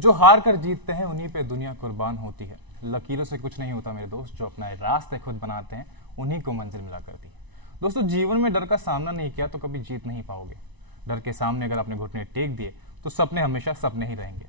जो हार कर जीतते हैं उन्हीं पे दुनिया कुर्बान होती है। लकीरों से कुछ नहीं होता मेरे दोस्त, जो अपना रास्ते खुद बनाते हैं उन्हीं को मंजिल मिला करती है। दोस्तों, जीवन में डर का सामना नहीं किया तो कभी जीत नहीं पाओगे। डर के सामने अगर आपने घुटने टेक दिए तो सपने हमेशा सपने ही रहेंगे।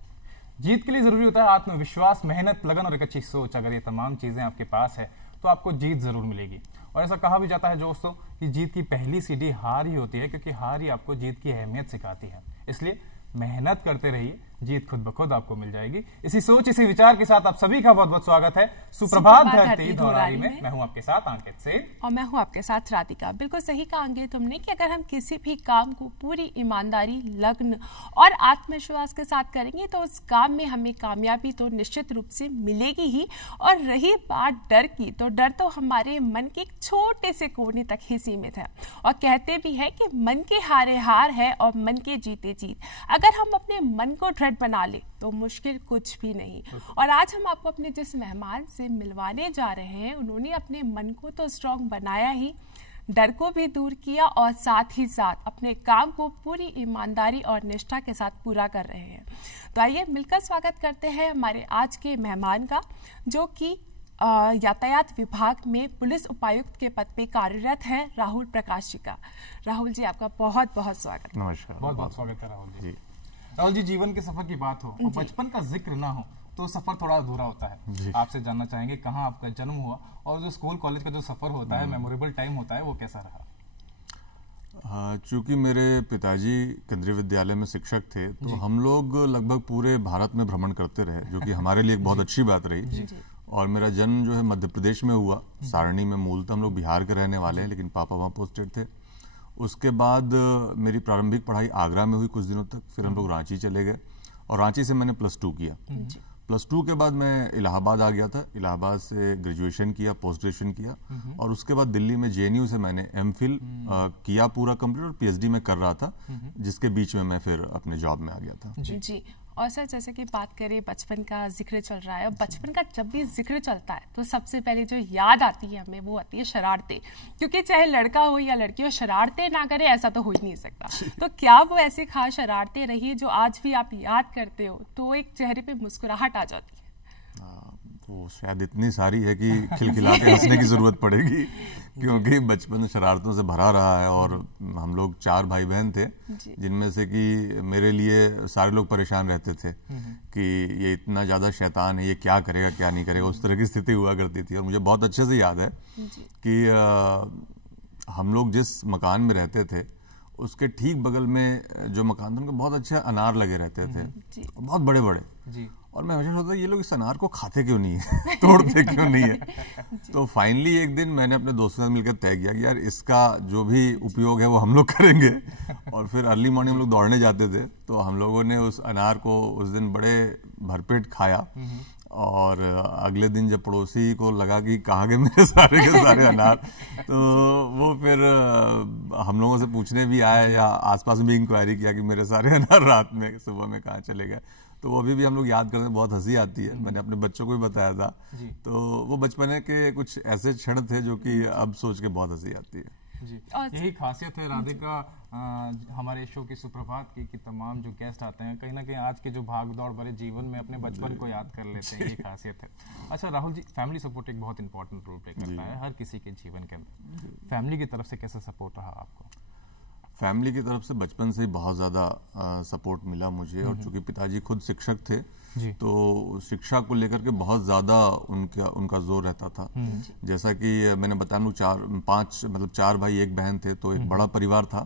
जीत के लिए जरूरी होता है आत्मविश्वास, मेहनत, लगन और एक अच्छी सोच। अगर ये तमाम चीजें आपके पास है तो आपको जीत जरूर मिलेगी। और ऐसा कहा भी जाता है दोस्तों कि जीत की पहली सीढ़ी हार ही होती है, क्योंकि हार ही आपको जीत की अहमियत सिखाती है। इसलिए मेहनत करते रहिए, जीत खुद ब खुद आपको मिल जाएगी। इसी सोच, इसी विचार के साथ आप सभी का बहुत बहुत स्वागत है सुप्रभात धरती धौरारी में। मैं हूं आपके साथ अंकित सेन और मैं हूं आपके साथ राधिका। बिल्कुल सही कहा अंकित तुमने कि अगर हम किसी भी काम को पूरी ईमानदारी, लगन और आत्मविश्वास के साथ करेंगे तो उस काम में हमें कामयाबी तो निश्चित रूप से मिलेगी ही। और रही बात डर की, तो डर तो हमारे मन के एक छोटे से कोने तक ही सीमित है। और कहते भी है कि मन के हारे हार है और मन के जीते जीत। अगर हम अपने मन को दृढ़ बना ले तो मुश्किल कुछ भी नहीं। और आज हम आपको अपने जिस मेहमान से मिलवाने जा रहे हैं, उन्होंने अपने मन को तो स्ट्रांग बनाया ही, डर को भी दूर किया और साथ ही साथ अपने काम को पूरी ईमानदारी और निष्ठा के साथ पूरा कर रहे हैं। तो आइए मिलकर स्वागत करते हैं हमारे आज के मेहमान का, जो कि यातायात विभाग में पुलिस उपायुक्त के पद पे कार्यरत हैं, राहुल प्रकाश जी का। राहुल जी, आपका बहुत बहुत स्वागत। नमस्कार। बहुत बहुत स्वागत है राहुल जी। राहुल जी, जीवन के सफर की बात हो और बचपन का जिक्र ना हो तो सफर थोड़ा अधूरा होता है। आपसे जानना चाहेंगे कहाँ आपका जन्म हुआ और जो स्कूल कॉलेज का जो सफर होता है, मेमोरेबल टाइम होता है, वो कैसा रहा? चूंकि मेरे पिताजी केंद्रीय विद्यालय में शिक्षक थे, तो हम लोग लगभग पूरे भारत में भ्रमण करते रहे, जो कि हमारे लिए एक बहुत अच्छी बात रही। और मेरा जन्म जो है मध्य प्रदेश में हुआ, सारणी में। मूलतः हम लोग बिहार के रहने वाले हैं, लेकिन पापा वहाँ पोस्टेड थे। उसके बाद मेरी प्रारंभिक पढ़ाई आगरा में हुई कुछ दिनों तक। फिर हम लोग रांची चले गए और रांची से मैंने +2 किया। +2 के बाद मैं इलाहाबाद आ गया था। इलाहाबाद से ग्रेजुएशन किया, पोस्ट ग्रेजुएशन किया, और उसके बाद दिल्ली में JNU से मैंने MPhil किया पूरा कंप्लीट, और PhD में कर रहा था, जिसके बीच में मैं फिर अपने जॉब में आ गया था। जी। और सर, जैसे कि बात करें, बचपन का जिक्र चल रहा है, और बचपन का जब भी जिक्र चलता है तो सबसे पहले जो याद आती है हमें, वो आती है शरारतें। क्योंकि चाहे लड़का हो या लड़की हो, शरारतें ना करे ऐसा तो हो ही नहीं सकता। तो क्या वो ऐसी खास शरारतें रही जो आज भी आप याद करते हो तो एक चेहरे पे मुस्कुराहट आ जाती है? वो शायद इतनी सारी है कि खिलखिला के हंसने की जरूरत पड़ेगी, क्योंकि बचपन शरारतों से भरा रहा है। और हम लोग 4 भाई बहन थे, जिनमें से कि मेरे लिए सारे लोग परेशान रहते थे कि ये इतना ज़्यादा शैतान है, ये क्या करेगा क्या नहीं करेगा, उस तरह की स्थिति हुआ करती थी। और मुझे बहुत अच्छे से याद है कि हम लोग जिस मकान में रहते थे, उसके ठीक बगल में जो मकान था, उनके बहुत अच्छे अनार लगे रहते थे, बहुत बड़े बड़े। और मैं हमेशा सोचता ये लोग इस अनार को खाते क्यों नहीं है, तोड़ते क्यों नहीं है। तो फाइनली एक दिन मैंने अपने दोस्तों के साथ मिलकर तय किया कि यार इसका जो भी उपयोग है वो हम लोग करेंगे। और फिर अर्ली मॉर्निंग हम लोग दौड़ने जाते थे, तो हम लोगों ने उस अनार को उस दिन बड़े भरपेट खाया। और अगले दिन जब पड़ोसी को लगा कि कहाँ गए मेरे सारे के सारे अनार, तो वो फिर हम लोगों से पूछने भी आए, या आसपास में भी इंक्वायरी किया कि मेरे सारे अनार रात में सुबह में कहाँ चले गए। तो वो अभी भी हम लोग याद करते हैं, बहुत हंसी आती है। मैंने अपने बच्चों को भी बताया था। तो वो बचपने के कुछ ऐसे क्षण थे जो कि अब सोच के बहुत हंसी आती है। जी, यही खासियत है राधिका हमारे शो की सुप्रभात की, कि तमाम जो गेस्ट आते हैं कहीं ना कहीं आज के जो भाग दौड़ भरे जीवन में अपने बचपन को याद कर लेते हैं। यही खासियत है। अच्छा राहुल जी, फैमिली सपोर्ट एक बहुत इंपॉर्टेंट रोल प्ले करता है हर किसी के जीवन के अंदर। फैमिली की तरफ से कैसा सपोर्ट रहा आपको? फैमिली की तरफ से बचपन से ही बहुत ज़्यादा सपोर्ट मिला मुझे। और चूंकि पिताजी खुद शिक्षक थे, तो शिक्षा को लेकर के बहुत ज़्यादा उनका जोर रहता था। जैसा कि मैंने बताया, 4 भाई 1 बहन थे, तो एक बड़ा परिवार था।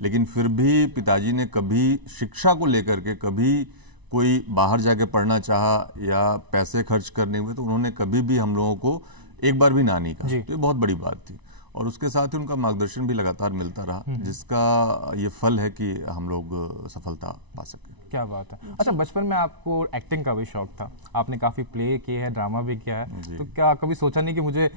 लेकिन फिर भी पिताजी ने कभी शिक्षा को लेकर के कभी कोई बाहर जाके पढ़ना चाहा या पैसे खर्च करने हुए, तो उन्होंने कभी भी हम लोगों को एक बार भी ना नहीं कहा। तो ये बहुत बड़ी बात थी। और उसके साथ ही उनका मार्गदर्शन भी लगातार मिलता रहा, जिसका ये फल है कि हम लोग सफलता पा सके। क्या बात है। अच्छा, बचपन में आपको एक्टिंग का भी शौक था, आपने काफी प्ले किए हैं, ड्रामा भी किया है, तो क्या कभी सोचा नहीं कि मुझे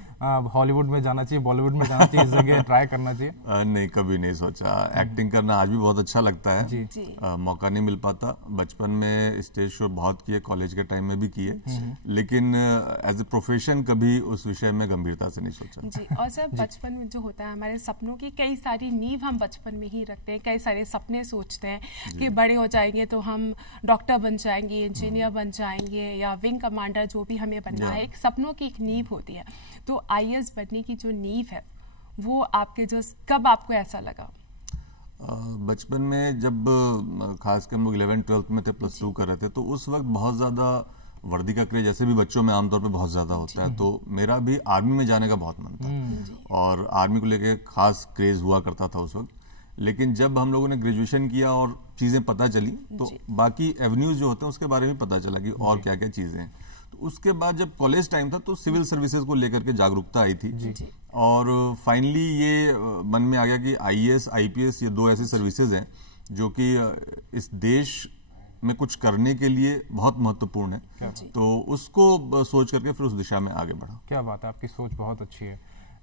हॉलीवुड में जाना चाहिए, बॉलीवुड में जाना चाहिए, इस जगह ट्राई करना चाहिए? नहीं, कभी नहीं सोचा। एक्टिंग करना आज भी बहुत अच्छा लगता है। मौका नहीं मिल पाता। बचपन में स्टेज शो बहुत किए, कॉलेज के टाइम में भी किए, लेकिन एज ए प्रोफेशन कभी उस विषय में गंभीरता से नहीं सोचा। जी। और सर, बचपन बचपन में जो होता है हमारे सपनों की कई सारी नींव हम बचपन में ही रखते हैं, कई सारे सपने सोचते हैं कि बड़े हो जाएंगे तो हम डॉक्टर बन जाएंगे, इंजीनियर बन जाएंगे या विंग कमांडर, जो भी हमें बनना है, एक सपनों की एक नींव होती है। तो आईएएस बनने की जो नींव है वो आपके जो कब आपको ऐसा लगा? बचपन में जब खासकर हम लोग 11th-12th में थे, +2 कर रहे थे, तो उस वक्त बहुत ज़्यादा वर्दी का क्रेज जैसे भी बच्चों में आमतौर पे बहुत ज़्यादा होता है, तो मेरा भी आर्मी में जाने का बहुत मन था और आर्मी को लेके खास क्रेज हुआ करता था उस वक्त। लेकिन जब हम लोगों ने ग्रेजुएशन किया और चीज़ें पता चली तो बाकी एवेन्यूज जो होते हैं उसके बारे में पता चला कि और क्या क्या चीज़ें हैं। तो उसके बाद जब कॉलेज टाइम था तो सिविल सर्विसेज को लेकर के जागरूकता आई थी और फाइनली ये मन में आ गया कि आईएएस आईपीएस ये दो ऐसे सर्विसेज हैं जो कि इस देश में कुछ करने के लिए बहुत महत्वपूर्ण है। तो उसको सोच करके फिर उस दिशा में आगे बढ़ा। क्या बात है, आपकी सोच बहुत अच्छी है।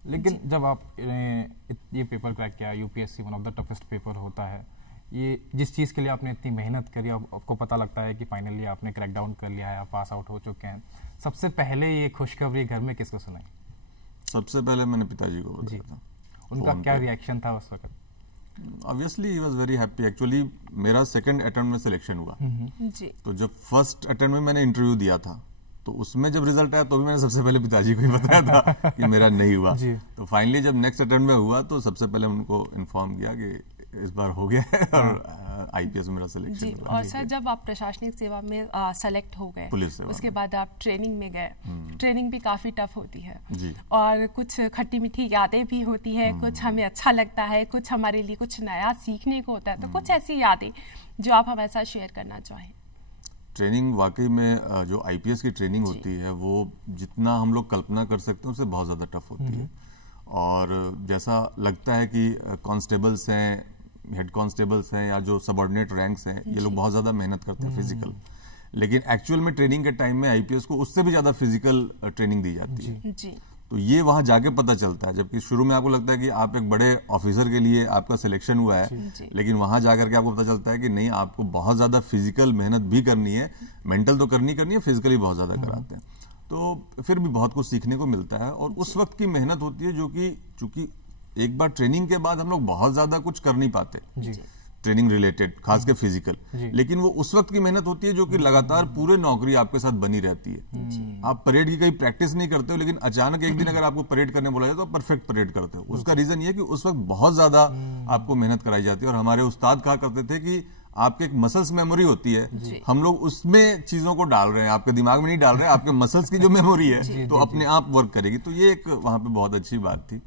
लेकिन जब आप ये पेपर क्रैक किया, UPSC one of the toughest paper होता है, ये जिस चीज़ के लिए आपने इतनी मेहनत करी, आपको पता लगता है कि फाइनली आपने क्रैक डाउन कर लिया है, आप पास आउट हो चुके हैं, सबसे पहले ये खुशखबरी घर में किसको सुनाई? सबसे पहले मैंने पिताजी को बताया था। उनका क्या रिएक्शन था उस वक्त? Obviously he was very happy. Actually मेरा सेकंड अटेम्प्ट में सिलेक्शन हुआ जी। तो जब फर्स्ट अटेम्प्ट में मैंने इंटरव्यू दिया था तो उसमें जब रिजल्ट आया तो भी मैंने सबसे पहले पिताजी को ही बताया था कि मेरा नहीं हुआ। तो फाइनली जब नेक्स्ट अटेम्प्ट में हुआ तो सबसे पहले उनको इन्फॉर्म किया कि इस बार हो गया है और आईपीएस में मेरा सिलेक्शन हुआ। और सर जब आप प्रशासनिक सेवा में सेलेक्ट हो गए, पुलिस सेवा उसके बाद आप ट्रेनिंग में गए, ट्रेनिंग भी काफी टफ होती है जी। और कुछ खट्टी मीठी यादें भी होती है, कुछ हमें अच्छा लगता है, कुछ हमारे लिए कुछ नया सीखने को होता है, तो कुछ ऐसी यादें जो आप हमारे साथ शेयर करना चाहें। ट्रेनिंग वाकई में जो आईपीएस की ट्रेनिंग होती है वो जितना हम लोग कल्पना कर सकते हैं उससे बहुत ज़्यादा टफ होती है। और जैसा लगता है कि कांस्टेबल्स हैं, हेड कांस्टेबल्स हैं या जो सबऑर्डिनेट रैंक्स हैं, ये लोग बहुत ज़्यादा मेहनत करते हैं फिजिकल, लेकिन एक्चुअल में ट्रेनिंग के टाइम में आईपीएस को उससे भी ज़्यादा फिजिकल ट्रेनिंग दी जाती है जी। तो ये वहाँ जाके पता चलता है। जबकि शुरू में आपको लगता है कि आप एक बड़े ऑफिसर के लिए आपका सिलेक्शन हुआ है, लेकिन वहाँ जाकर के आपको पता चलता है कि नहीं, आपको बहुत ज़्यादा फिजिकल मेहनत भी करनी है, मेंटल तो करनी है, फिजिकली बहुत ज़्यादा कराते हैं। तो फिर भी बहुत कुछ सीखने को मिलता है और उस वक्त की मेहनत होती है जो कि चूंकि एक बार ट्रेनिंग के बाद हम लोग बहुत ज़्यादा कुछ कर नहीं पाते ट्रेनिंग रिलेटेड, खास के फिजिकल, लेकिन वो उस वक्त की मेहनत होती है जो कि लगातार पूरे नौकरी आपके साथ बनी रहती है। आप परेड की कहीं प्रैक्टिस नहीं करते हो, लेकिन अचानक एक दिन अगर आपको परेड करने बोला जाए तो आप परफेक्ट परेड करते हो। उसका रीजन ये है कि उस वक्त बहुत ज्यादा आपको मेहनत कराई जाती है। और हमारे उस्ताद कहा करते थे कि आपके एक मसल्स मेमोरी होती है, हम लोग उसमें चीजों को डाल रहे हैं, आपके दिमाग में नहीं डाल रहे हैं, आपके मसल्स की जो मेमोरी है तो अपने आप वर्क करेगी। तो ये एक वहां पे बहुत अच्छी बात थी।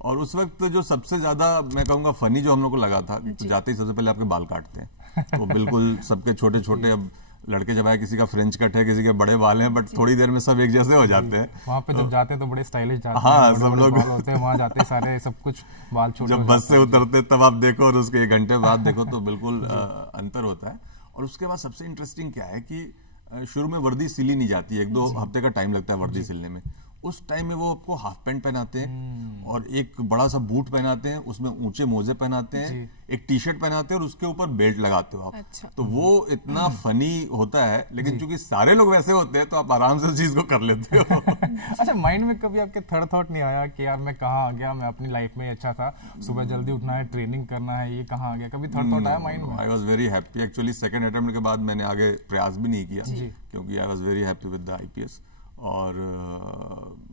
और उस वक्त जो सबसे ज्यादा मैं कहूंगा फनी जो हम लोग को लगा था, तो जाते ही सबसे पहले आपके बाल काटते हैं, तो बिल्कुल सबके छोटे छोटे, अब लड़के जब आए किसी का फ्रेंच कट है, किसी के बड़े बाल हैं, बट थोड़ी देर में सब एक जैसे हो जाते हैं। वहाँ पे जब जाते हैं तो बड़े स्टाइलिश जाते हैं, हाँ, सब लोग होते हैं, वहाँ जाते सारे सब कुछ बाल छोटे। जब बस से उतरते तब आप देखो और उसके 1 घंटे बाद देखो तो बिल्कुल अंतर होता है। और उसके बाद सबसे इंटरेस्टिंग क्या है कि शुरू में वर्दी सिली नहीं जाती, 1-2 हफ्ते का टाइम लगता है वर्दी सिलने में। उस टाइम में वो आपको हाफ पैंट पहनाते हैं और एक बड़ा सा बूट पहनाते हैं, उसमें ऊंचे मोजे पहनाते हैं, एक टी शर्ट पहनाते हैं और उसके ऊपर बेल्ट लगाते हो आप। अच्छा। तो वो इतना फनी होता है, लेकिन चूंकि सारे लोग वैसे होते हैं तो आप आराम से उस चीज को कर लेते हो। अच्छा, माइंड में कभी आपके थर्ड थॉट नहीं आया कि यार मैं कहाँ आ गया, मैं अपनी लाइफ में अच्छा था, सुबह जल्दी उठना है, ट्रेनिंग करना है, ये कहाँ आ गया? कभी थर्ड थॉट आया माइंड में? I was very happy. Actually second attempt के बाद मैंने आगे प्रयास भी नहीं किया क्योंकि I was very happy with the IPS और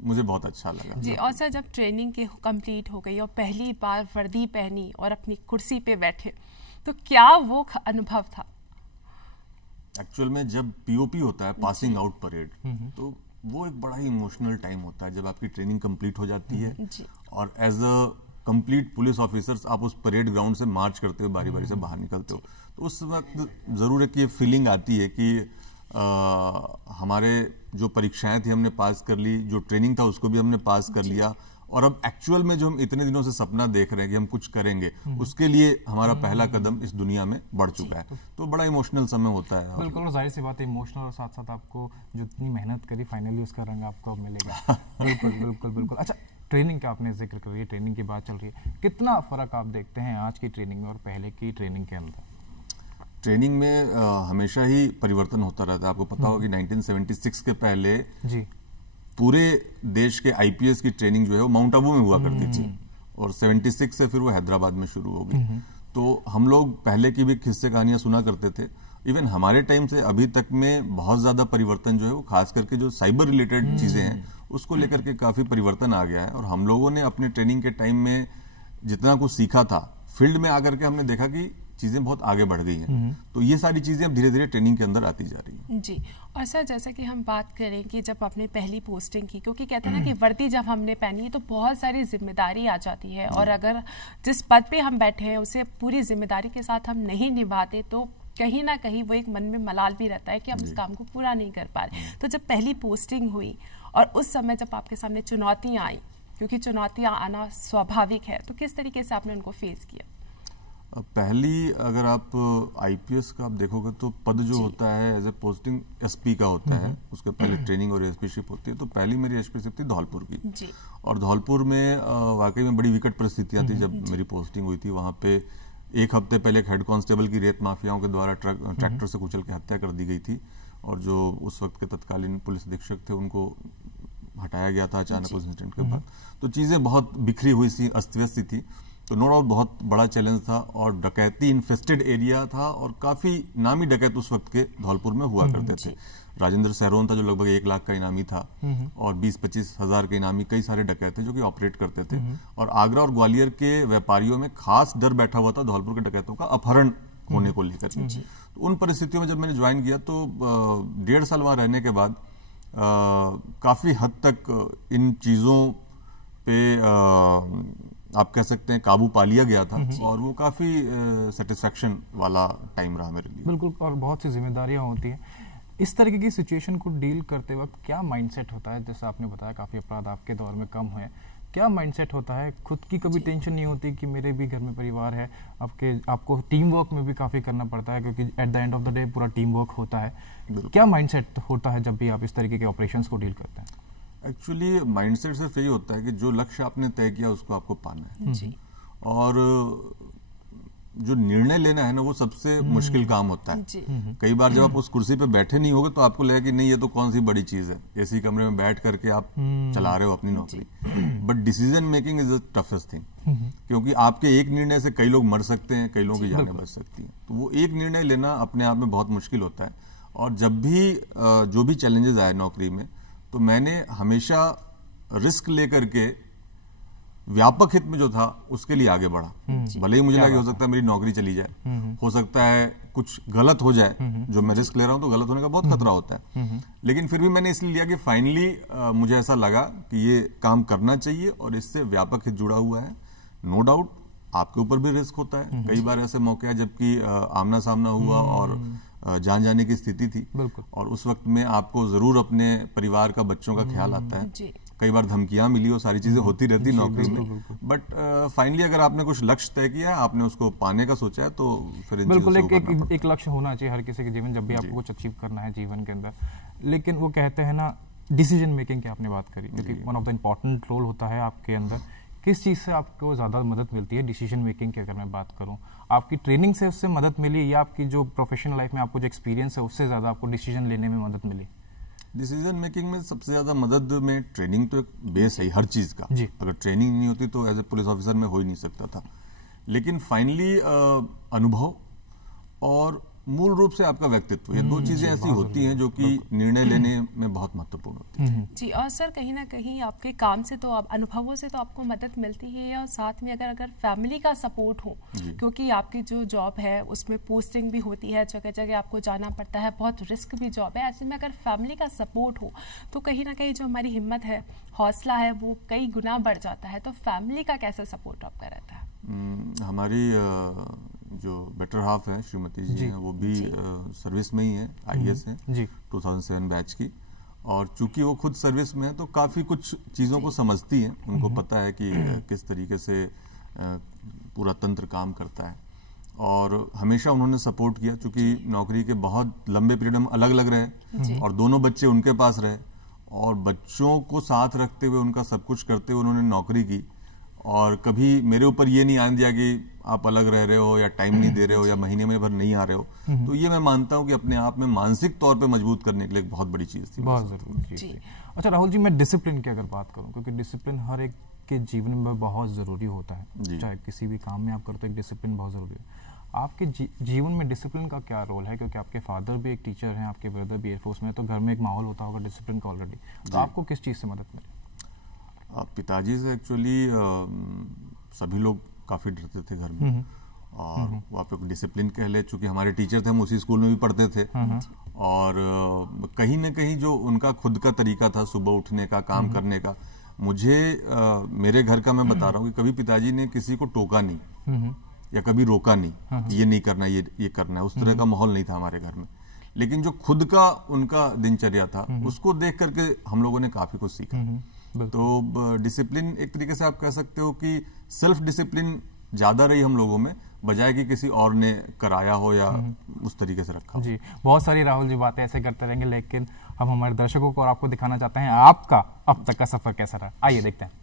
मुझे बहुत अच्छा लगा जी। और सर जब ट्रेनिंग के कंप्लीट हो गई और पहली बार वर्दी पहनी और अपनी कुर्सी पे बैठे तो क्या वो अनुभव था? एक्चुअल में जब पीओपी होता है, पासिंग आउट परेड, तो वो एक बड़ा ही इमोशनल टाइम होता है जब आपकी ट्रेनिंग कंप्लीट हो जाती है और as a complete police officers आप उस परेड ग्राउंड से मार्च करते हो, बारी बारी से बाहर निकलते हो। तो उस वक्त जरूर एक ये फीलिंग आती है कि हमारे जो परीक्षाएं थी हमने पास कर ली, जो ट्रेनिंग था उसको भी हमने पास कर लिया और अब एक्चुअल में जो हम इतने दिनों से सपना देख रहे हैं कि हम कुछ करेंगे, उसके लिए हमारा पहला कदम इस दुनिया में बढ़ चुका है। तो बड़ा इमोशनल समय होता है। बिल्कुल, जाहिर सी बात है, इमोशनल और साथ साथ आपको जो इतनी मेहनत करी फाइनली उसका रंग आपको मिलेगा। बिल्कुल बिल्कुल बिल्कुल। अच्छा, ट्रेनिंग का आपने जिक्र कर रही है, ट्रेनिंग की बात चल रही है, कितना फर्क आप देखते हैं आज की ट्रेनिंग में और पहले की ट्रेनिंग के अंदर? ट्रेनिंग में हमेशा ही परिवर्तन होता रहता है। आपको पता होगा कि 1976 के पहले जी पूरे देश के आईपीएस की ट्रेनिंग जो है वो माउंट आबू में हुआ करती थी और 76 से फिर वो हैदराबाद में शुरू हो गई। तो हम लोग पहले की भी किस्से कहानियां सुना करते थे। इवन हमारे टाइम से अभी तक में बहुत ज्यादा परिवर्तन जो है वो खास करके जो साइबर रिलेटेड चीजें हैं उसको लेकर के काफी परिवर्तन आ गया है। और हम लोगों ने अपने ट्रेनिंग के टाइम में जितना कुछ सीखा था, फील्ड में आकर के हमने देखा कि चीजें बहुत आगे बढ़ गई हैं। तो ये सारी चीजें अब धीरे धीरे ट्रेनिंग के अंदर आती जा रही हैं। जी। और सर, जैसा कि हम बात करें कि जब आपने पहली पोस्टिंग की, क्योंकि कहते हैं ना कि वर्दी जब हमने पहनी है तो बहुत सारी जिम्मेदारी आ जाती है, और अगर जिस पद पे हम बैठे हैं उसे पूरी जिम्मेदारी के साथ हम नहीं निभाते तो कहीं ना कहीं वो एक मन में मलाल भी रहता है कि हम इस काम को पूरा नहीं कर पा रहे। तो जब पहली पोस्टिंग हुई और उस समय जब आपके सामने चुनौतियां आई, क्योंकि चुनौतियां आना स्वाभाविक है, तो किस तरीके से आपने उनको फेस किया? पहली अगर आप आईपीएस का आप देखोगे तो पद जो होता है एज ए पोस्टिंग एसपी का होता है, उसके पहले ट्रेनिंग और एसपीशिप होती है। तो पहली मेरी एसपीशिप थी धौलपुर की जी। और धौलपुर में वाकई में बड़ी विकट परिस्थितियां थी। जब मेरी पोस्टिंग हुई थी वहां पे एक हफ्ते पहले एक हेड कांस्टेबल की रेत माफियाओं के द्वारा ट्रैक्टर से कुचल के हत्या कर दी गई थी, और जो उस वक्त के तत्कालीन पुलिस अधीक्षक थे उनको हटाया गया था अचानक उस इंसिडेंट के बाद। तो चीजें बहुत बिखरी हुई सी, अस्त व्यस्त थी। तो नो डाउट बहुत बड़ा चैलेंज था, और डकैती इन्फेस्टेड एरिया था, और काफी नामी डकैत उस वक्त के धौलपुर में हुआ करते थे। राजेंद्र सहरोन था जो लगभग 1 लाख का इनामी था, और 20-25 हजार के इनामी कई सारे डकैत थे जो कि ऑपरेट करते थे। और आगरा और ग्वालियर के व्यापारियों में खास डर बैठा हुआ था धौलपुर के डकैतों का अपहरण होने को लेकर। तो उन परिस्थितियों में जब मैंने ज्वाइन किया तो 1.5 साल वहां रहने के बाद काफी हद तक इन चीजों पे आप कह सकते हैं काबू पा लिया गया था, और वो काफी सेटिस्फैक्शन वाला टाइम रहा मेरे लिए। बिल्कुल। और बहुत सी जिम्मेदारियां होती हैं। इस तरीके की सिचुएशन को डील करते वक्त क्या माइंडसेट होता है? जैसे आपने बताया काफी अपराध आपके दौर में कम हुए, क्या माइंडसेट होता है? खुद की कभी टेंशन नहीं होती कि मेरे भी घर में परिवार है? आपको टीम वर्क में भी काफी करना पड़ता है, क्योंकि at the end of the day पूरा टीम वर्क होता है। क्या माइंडसेट होता है जब भी आप इस तरीके के ऑपरेशंस को डील करते हैं? एक्चुअली माइंडसेट सिर्फ यही होता है कि जो लक्ष्य आपने तय किया उसको आपको पाना है जी। और जो निर्णय लेना है ना वो सबसे मुश्किल काम होता है। जी। कई बार जब आप उस कुर्सी पे बैठे नहीं होगे तो आपको लगेगा कि नहीं ये तो कौन सी बड़ी चीज है, एसी कमरे में बैठ करके आप चला रहे हो अपनी नौकरी। But decision making is the toughest thing, क्योंकि आपके एक निर्णय से कई लोग मर सकते हैं, कई लोगों की जानें बच सकती हैं। तो वो एक निर्णय लेना अपने आप में बहुत मुश्किल होता है। और जब भी जो भी चैलेंजेस आए नौकरी में, तो मैंने हमेशा रिस्क लेकर के व्यापक हित में जो था उसके लिए आगे बढ़ा। भले ही मुझे लगा कि हो सकता है मेरी नौकरी चली जाए, हो सकता है कुछ गलत हो जाए, जो मैं रिस्क ले रहा हूं तो गलत होने का बहुत खतरा होता है। लेकिन फिर भी मैंने इसलिए लिया कि फाइनली मुझे ऐसा लगा कि ये काम करना चाहिए और इससे व्यापक हित जुड़ा हुआ है। नो डाउट आपके ऊपर भी रिस्क होता है। कई बार ऐसे मौके हैं जबकि आमना सामना हुआ और जान जाने की स्थिति थी, और उस वक्त में आपको जरूर अपने परिवार का, बच्चों का ख्याल आता है। कई बार धमकियां मिली और सारी चीजें होती रहती नौकरी में। बट फाइनली अगर आपने कुछ लक्ष्य तय किया है, आपने उसको पाने का सोचा है, तो फिर बिल्कुल एक लक्ष्य होना चाहिए हर किसी के जीवन, जब भी आपको कुछ अचीव करना है जीवन के अंदर। लेकिन वो कहते हैं ना, डिसीजन मेकिंग की आपने बात करी, क्योंकि one of the important role होता है आपके अंदर। किस चीज़ से आपको ज़्यादा मदद मिलती है डिसीजन मेकिंग की? अगर मैं बात करूं, आपकी ट्रेनिंग से उससे मदद मिली, या आपकी जो प्रोफेशनल लाइफ में आपको जो एक्सपीरियंस है उससे ज़्यादा आपको डिसीजन लेने में मदद मिली? डिसीजन मेकिंग में सबसे ज्यादा मदद में ट्रेनिंग तो एक बेस है हर चीज का। अगर ट्रेनिंग नहीं होती तो एज ए पुलिस ऑफिसर में हो ही नहीं सकता था। लेकिन फाइनली अनुभव और मूल रूप से आपका व्यक्तित्व, ये दो चीजें ऐसी होती हैं जो कि निर्णय लेने में बहुत महत्वपूर्ण होती हैं। जी। और सर, कहीं ना कहीं आपके काम से तो अनुभवों से तो आपको मदद मिलती है, और साथ में अगर फैमिली का सपोर्ट हो, क्योंकि आपकी जो जॉब है उसमें पोस्टिंग भी होती है, जगह जगह आपको जाना पड़ता है, बहुत रिस्क भी जॉब है। ऐसे में अगर फैमिली का सपोर्ट हो तो कहीं ना कहीं जो हमारी हिम्मत है, हौसला है, वो कई गुना बढ़ जाता है। तो फैमिली का कैसा सपोर्ट आपका रहता है? हमारी जो बेटर हाफ है श्रीमती जी हैं, वो भी सर्विस में ही है, आईएएस है 2007 बैच की। और चूंकि वो खुद सर्विस में है तो काफी कुछ चीजों को समझती हैं, उनको पता है कि किस तरीके से पूरा तंत्र काम करता है। और हमेशा उन्होंने सपोर्ट किया, चूंकि नौकरी के बहुत लंबे पीरियड में अलग अलग रहे और दोनों बच्चे उनके पास रहे, और बच्चों को साथ रखते हुए उनका सब कुछ करते हुए उन्होंने नौकरी की। और कभी मेरे ऊपर ये नहीं आने दिया कि आप अलग रह रहे हो या टाइम नहीं दे रहे हो या महीने में भर नहीं आ रहे हो, तो ये मैं मानता हूँ कि अपने आप में मानसिक तौर पे मजबूत करने के लिए एक बहुत बड़ी चीज थी। बहुत जरूरी चीज थी। अच्छा राहुल जी, मैं डिसिप्लिन की अगर बात करूं, क्योंकि डिसिप्लिन हर एक के जीवन में बहुत जरूरी होता है, चाहे किसी भी काम में आप करते हो, एक डिसिप्लिन बहुत जरूरी है। आपके जीवन में डिसिप्लिन का क्या रोल है, क्योंकि आपके फादर भी एक टीचर हैं, आपके ब्रदर भी एयरफोर्स में, तो घर में एक माहौल होता होगा डिसिप्लिन का ऑलरेडी, तो आपको किस चीज़ से मदद मिली? पिताजी से एक्चुअली सभी लोग काफ़ी डरते थे घर में, और वो आप डिसिप्लिन कह ले, चूंकि हमारे टीचर थे, हम उसी स्कूल में भी पढ़ते थे, और कहीं ना कहीं जो उनका खुद का तरीका था सुबह उठने का, काम करने का, मुझे मेरे घर का मैं बता रहा हूँ कि कभी पिताजी ने किसी को टोका नहीं या कभी रोका नहीं, ये नहीं करना, ये करना है, उस तरह का माहौल नहीं था हमारे घर में। लेकिन जो खुद का उनका दिनचर्या था, उसको देख करके हम लोगों ने काफी कुछ सीखा। तो डिसिप्लिन एक तरीके से आप कह सकते हो कि सेल्फ डिसिप्लिन ज्यादा रही हम लोगों में, बजाय कि किसी और ने कराया हो या उस तरीके से रखा हो। जी, बहुत सारी राहुल जी बातें ऐसे करते रहेंगे, लेकिन हम हमारे दर्शकों को और आपको दिखाना चाहते हैं आपका अब तक का सफर कैसा रहा। आइए देखते हैं।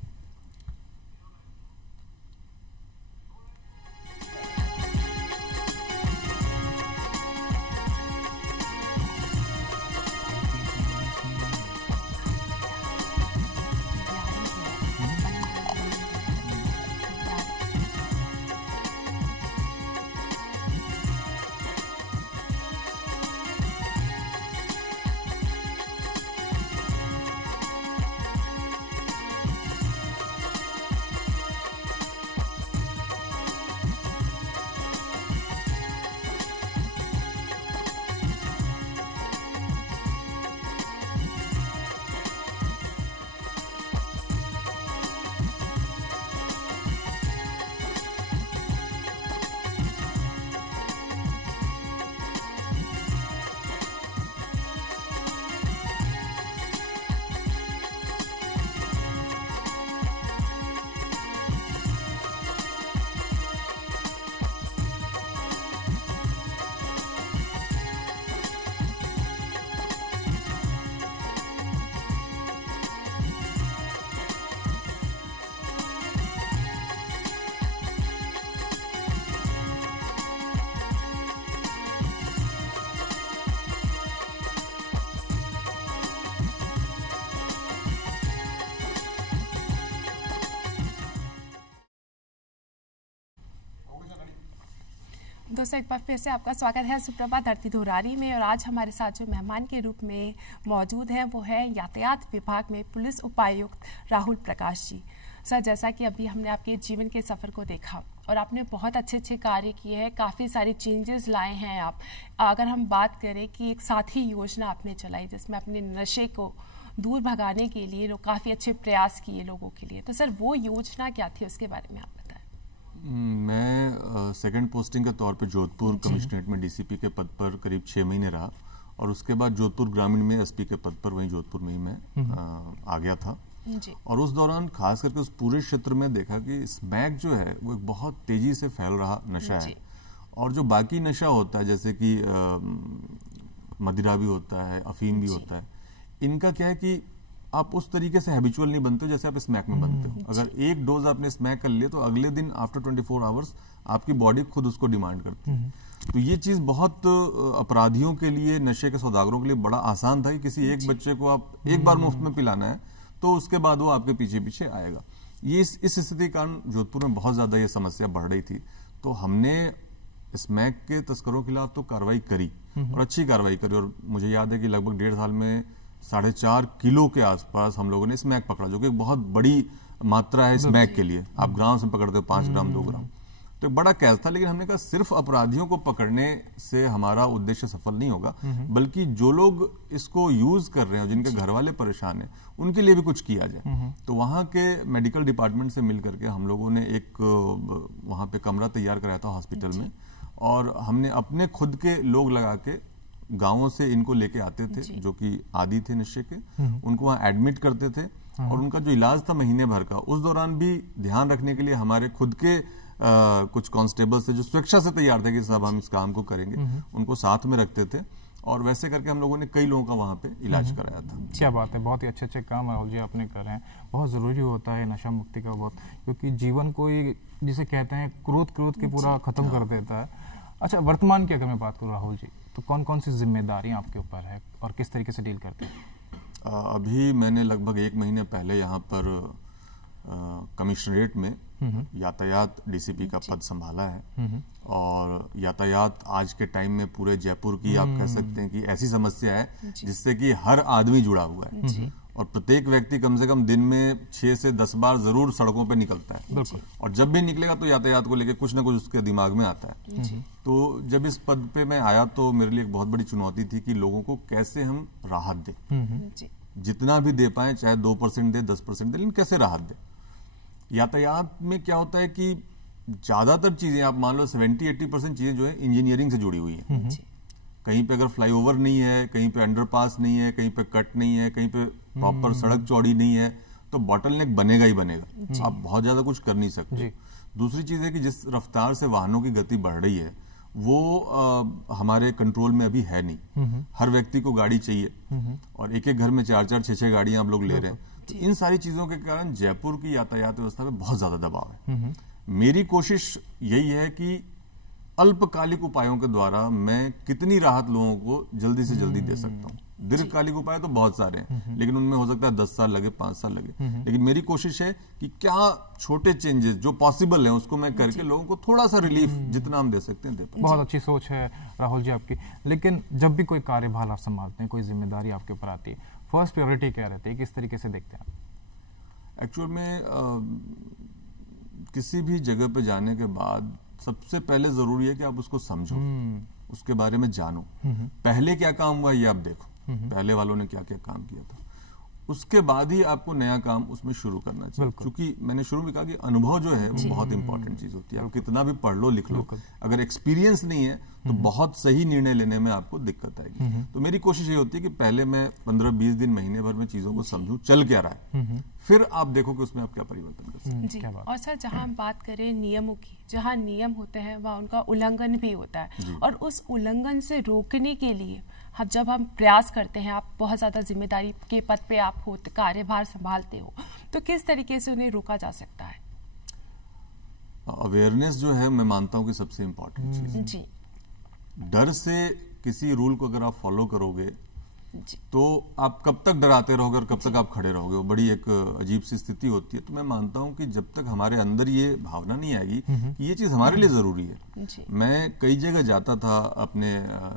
दोस्तों, एक बार फिर से आपका स्वागत है सुप्रभात धरती धुरारी में। और आज हमारे साथ जो मेहमान के रूप में मौजूद हैं वो है यातायात विभाग में पुलिस उपायुक्त राहुल प्रकाश जी। सर, जैसा कि अभी हमने आपके जीवन के सफ़र को देखा और आपने बहुत अच्छे कार्य किए हैं, काफ़ी सारी चेंजेस लाए हैं आप। अगर हम बात करें कि एक साथी योजना आपने चलाई जिसमें अपने नशे को दूर भगाने के लिए लोग काफ़ी अच्छे प्रयास किए लोगों के लिए, तो सर वो योजना क्या थी, उसके बारे में आप बताएं। मैं सेकंड पोस्टिंग के तौर पे जोधपुर कमिश्नरेट में डीसीपी के पद पर करीब 6 महीने रहा, और उसके बाद जोधपुर ग्रामीण में एसपी के पद पर वहीं जोधपुर में ही मैं आ गया था। जी। और उस दौरान खास करके उस पूरे क्षेत्र में देखा कि स्मैक जो है वो एक बहुत तेजी से फैल रहा नशा है, और जो बाकी नशा होता है जैसे कि मदिरा भी होता है, अफीम भी होता है, इनका क्या है कि आप उस तरीके से हैबिचुअल नहीं बनते हो जैसे आप स्मैक में बनते हो। अगर एक डोज आपने स्मैक कर लिया तो अगले दिन आफ्टर 24 आवर्स आपकी बॉडी खुद उसको डिमांड करती है। तो ये चीज बहुत अपराधियों के लिए, नशे के सौदागरों के लिए बड़ा आसान था कि किसी एक बच्चे को आप एक बार मुफ्त में पिलाना है तो उसके बाद वो आपके पीछे पीछे आएगा। ये इस स्थिति के कारण जोधपुर में बहुत ज्यादा ये समस्या बढ़ रही थी। तो हमने स्मैक के तस्करों के खिलाफ तो कार्रवाई करी और अच्छी कार्रवाई करी, और मुझे याद है कि लगभग 1.5 साल में 4.5 किलो के आसपास हम लोगों ने स्मैक पकड़ा, जो कि एक बहुत बड़ी मात्रा है स्मैक के लिए। आप ग्राम से पकड़ते हो 5 ग्राम 2 ग्राम, तो एक बड़ा कैच था। लेकिन हमने कहा सिर्फ अपराधियों को पकड़ने से हमारा उद्देश्य सफल नहीं होगा, बल्कि जो लोग इसको यूज कर रहे हैं, जिनके घर वाले परेशान हैं, उनके लिए भी कुछ किया जाए। तो वहाँ के मेडिकल डिपार्टमेंट से मिल करके हम लोगों ने एक वहाँ पे कमरा तैयार कराया था हॉस्पिटल में, और हमने अपने खुद के लोग लगा के गांवों से इनको लेके आते थे जो कि आदी थे नशे के, उनको वहाँ एडमिट करते थे, और उनका जो इलाज था महीने भर का, उस दौरान भी ध्यान रखने के लिए हमारे खुद के कुछ कांस्टेबल्स थे जो स्वेच्छा से तैयार थे कि सब हम इस काम को करेंगे, उनको साथ में रखते थे, और वैसे करके हम लोगों ने कई लोगों का वहाँ पे इलाज कराया था। क्या बात है, बहुत ही अच्छे काम राहुल जी आपने कर रहे हैं। बहुत ज़रूरी होता है नशा मुक्ति का, बहुत, क्योंकि जीवन को जिसे कहते हैं क्रोध के पूरा खत्म कर देता है। अच्छा, वर्तमान की अगर मैं बात करूँ राहुल जी, तो कौन कौन सी जिम्मेदारियां आपके ऊपर है और किस तरीके से डील करते हैं? अभी मैंने लगभग 1 महीने पहले यहाँ पर कमिश्नरेट में यातायात डीसीपी का पद संभाला है। और यातायात आज के टाइम में पूरे जयपुर की आप कह सकते हैं कि ऐसी समस्या है जिससे कि हर आदमी जुड़ा हुआ है और प्रत्येक व्यक्ति कम से कम दिन में 6 से 10 बार जरूर सड़कों पे निकलता है। और जब भी निकलेगा तो यातायात को लेकर कुछ ना कुछ उसके दिमाग में आता है। तो जब इस पद पे मैं आया तो मेरे लिए एक बहुत बड़ी चुनौती थी कि लोगों को कैसे हम राहत दें, जितना भी दे पाए, चाहे 2% दे, 10% दे, लेकिन कैसे राहत दें। यातायात में क्या होता है कि ज्यादातर चीजें आप मान लो 70-80% चीजें जो है इंजीनियरिंग से जुड़ी हुई हैं। कहीं पे अगर फ्लाईओवर नहीं है, कहीं पे अंडरपास नहीं है, कहीं पे कट नहीं है, कहीं पे प्रॉपर सड़क चौड़ी नहीं है, तो बॉटलनेक बनेगा ही बनेगा। आप बहुत ज्यादा कुछ कर नहीं सकते। दूसरी चीज है कि जिस रफ्तार से वाहनों की गति बढ़ रही है वो हमारे कंट्रोल में अभी है नहीं। हर व्यक्ति को गाड़ी चाहिए और एक एक घर में 4-4, 6-6 गाड़ियां आप लोग ले रहे हैं। तो इन सारी चीजों के कारण जयपुर की यातायात व्यवस्था पे बहुत ज्यादा दबाव है। मेरी कोशिश यही है कि अल्पकालिक उपायों के द्वारा मैं कितनी राहत लोगों को जल्दी से जल्दी दे सकता हूँ। दीर्घकालिक उपाय तो बहुत सारे हैं, लेकिन उनमें हो सकता है 10 साल लगे, 5 साल लगे, लेकिन मेरी कोशिश है कि क्या छोटे चेंजेस जो पॉसिबल हैं उसको मैं करके लोगों को थोड़ा सा रिलीफ जितना हम दे सकते हैं दे पाएं। बहुत अच्छी सोच है राहुल जी आपकी। लेकिन जब भी कोई कार्यभार आप संभालते हैं, कोई जिम्मेदारी आपके ऊपर आती है, फर्स्ट प्रायोरिटी क्या रहती है, किस तरीके से देखते हैं आप? एक्चुअल में किसी भी जगह पे जाने के बाद सबसे पहले जरूरी है कि आप उसको समझो, उसके बारे में जानो। पहले क्या काम हुआ ये आप देखो, पहले वालों ने क्या क्या काम किया था, उसके बाद ही आपको नया काम उसमें शुरू करना चाहिए। क्योंकि मैंने शुरू में कहा कि अनुभव जो है वो बहुत इंपॉर्टेंट चीज होती है। आप कितना भी पढ़ लो लिख लो, अगर एक्सपीरियंस नहीं है तो बहुत सही निर्णय लेने में आपको दिक्कत आएगी। तो मेरी कोशिश ये होती है कि पहले मैं 15-20 दिन, महीने भर में चीजों को समझूं चल क्या रहा है, फिर आप देखो कि उसमें आप क्या परिवर्तन कर सकते हैं। जी, और सर जहां हम बात करें नियमों की, जहां नियम होते हैं वहां उनका उल्लंघन भी होता है और उस उल्लंघन से रोकने के लिए जब हम प्रयास करते हैं, आप बहुत ज्यादा जिम्मेदारी के पद पे आप होते, कार्यभार संभालते हो, तो किस तरीके से उन्हें रोका जा सकता है? अवेयरनेस जो है मैं मानता हूं कि सबसे इम्पोर्टेंट चीज है। जी, डर से किसी रूल को अगर आप फॉलो करोगे जी, तो आप कब तक डराते रहोगे और कब तक आप खड़े रहोगे, वो बड़ी एक अजीब सी स्थिति होती है। तो मैं मानता हूं कि जब तक हमारे अंदर ये भावना नहीं आएगी कि ये चीज हमारे लिए जरूरी है। मैं कई जगह जाता था अपने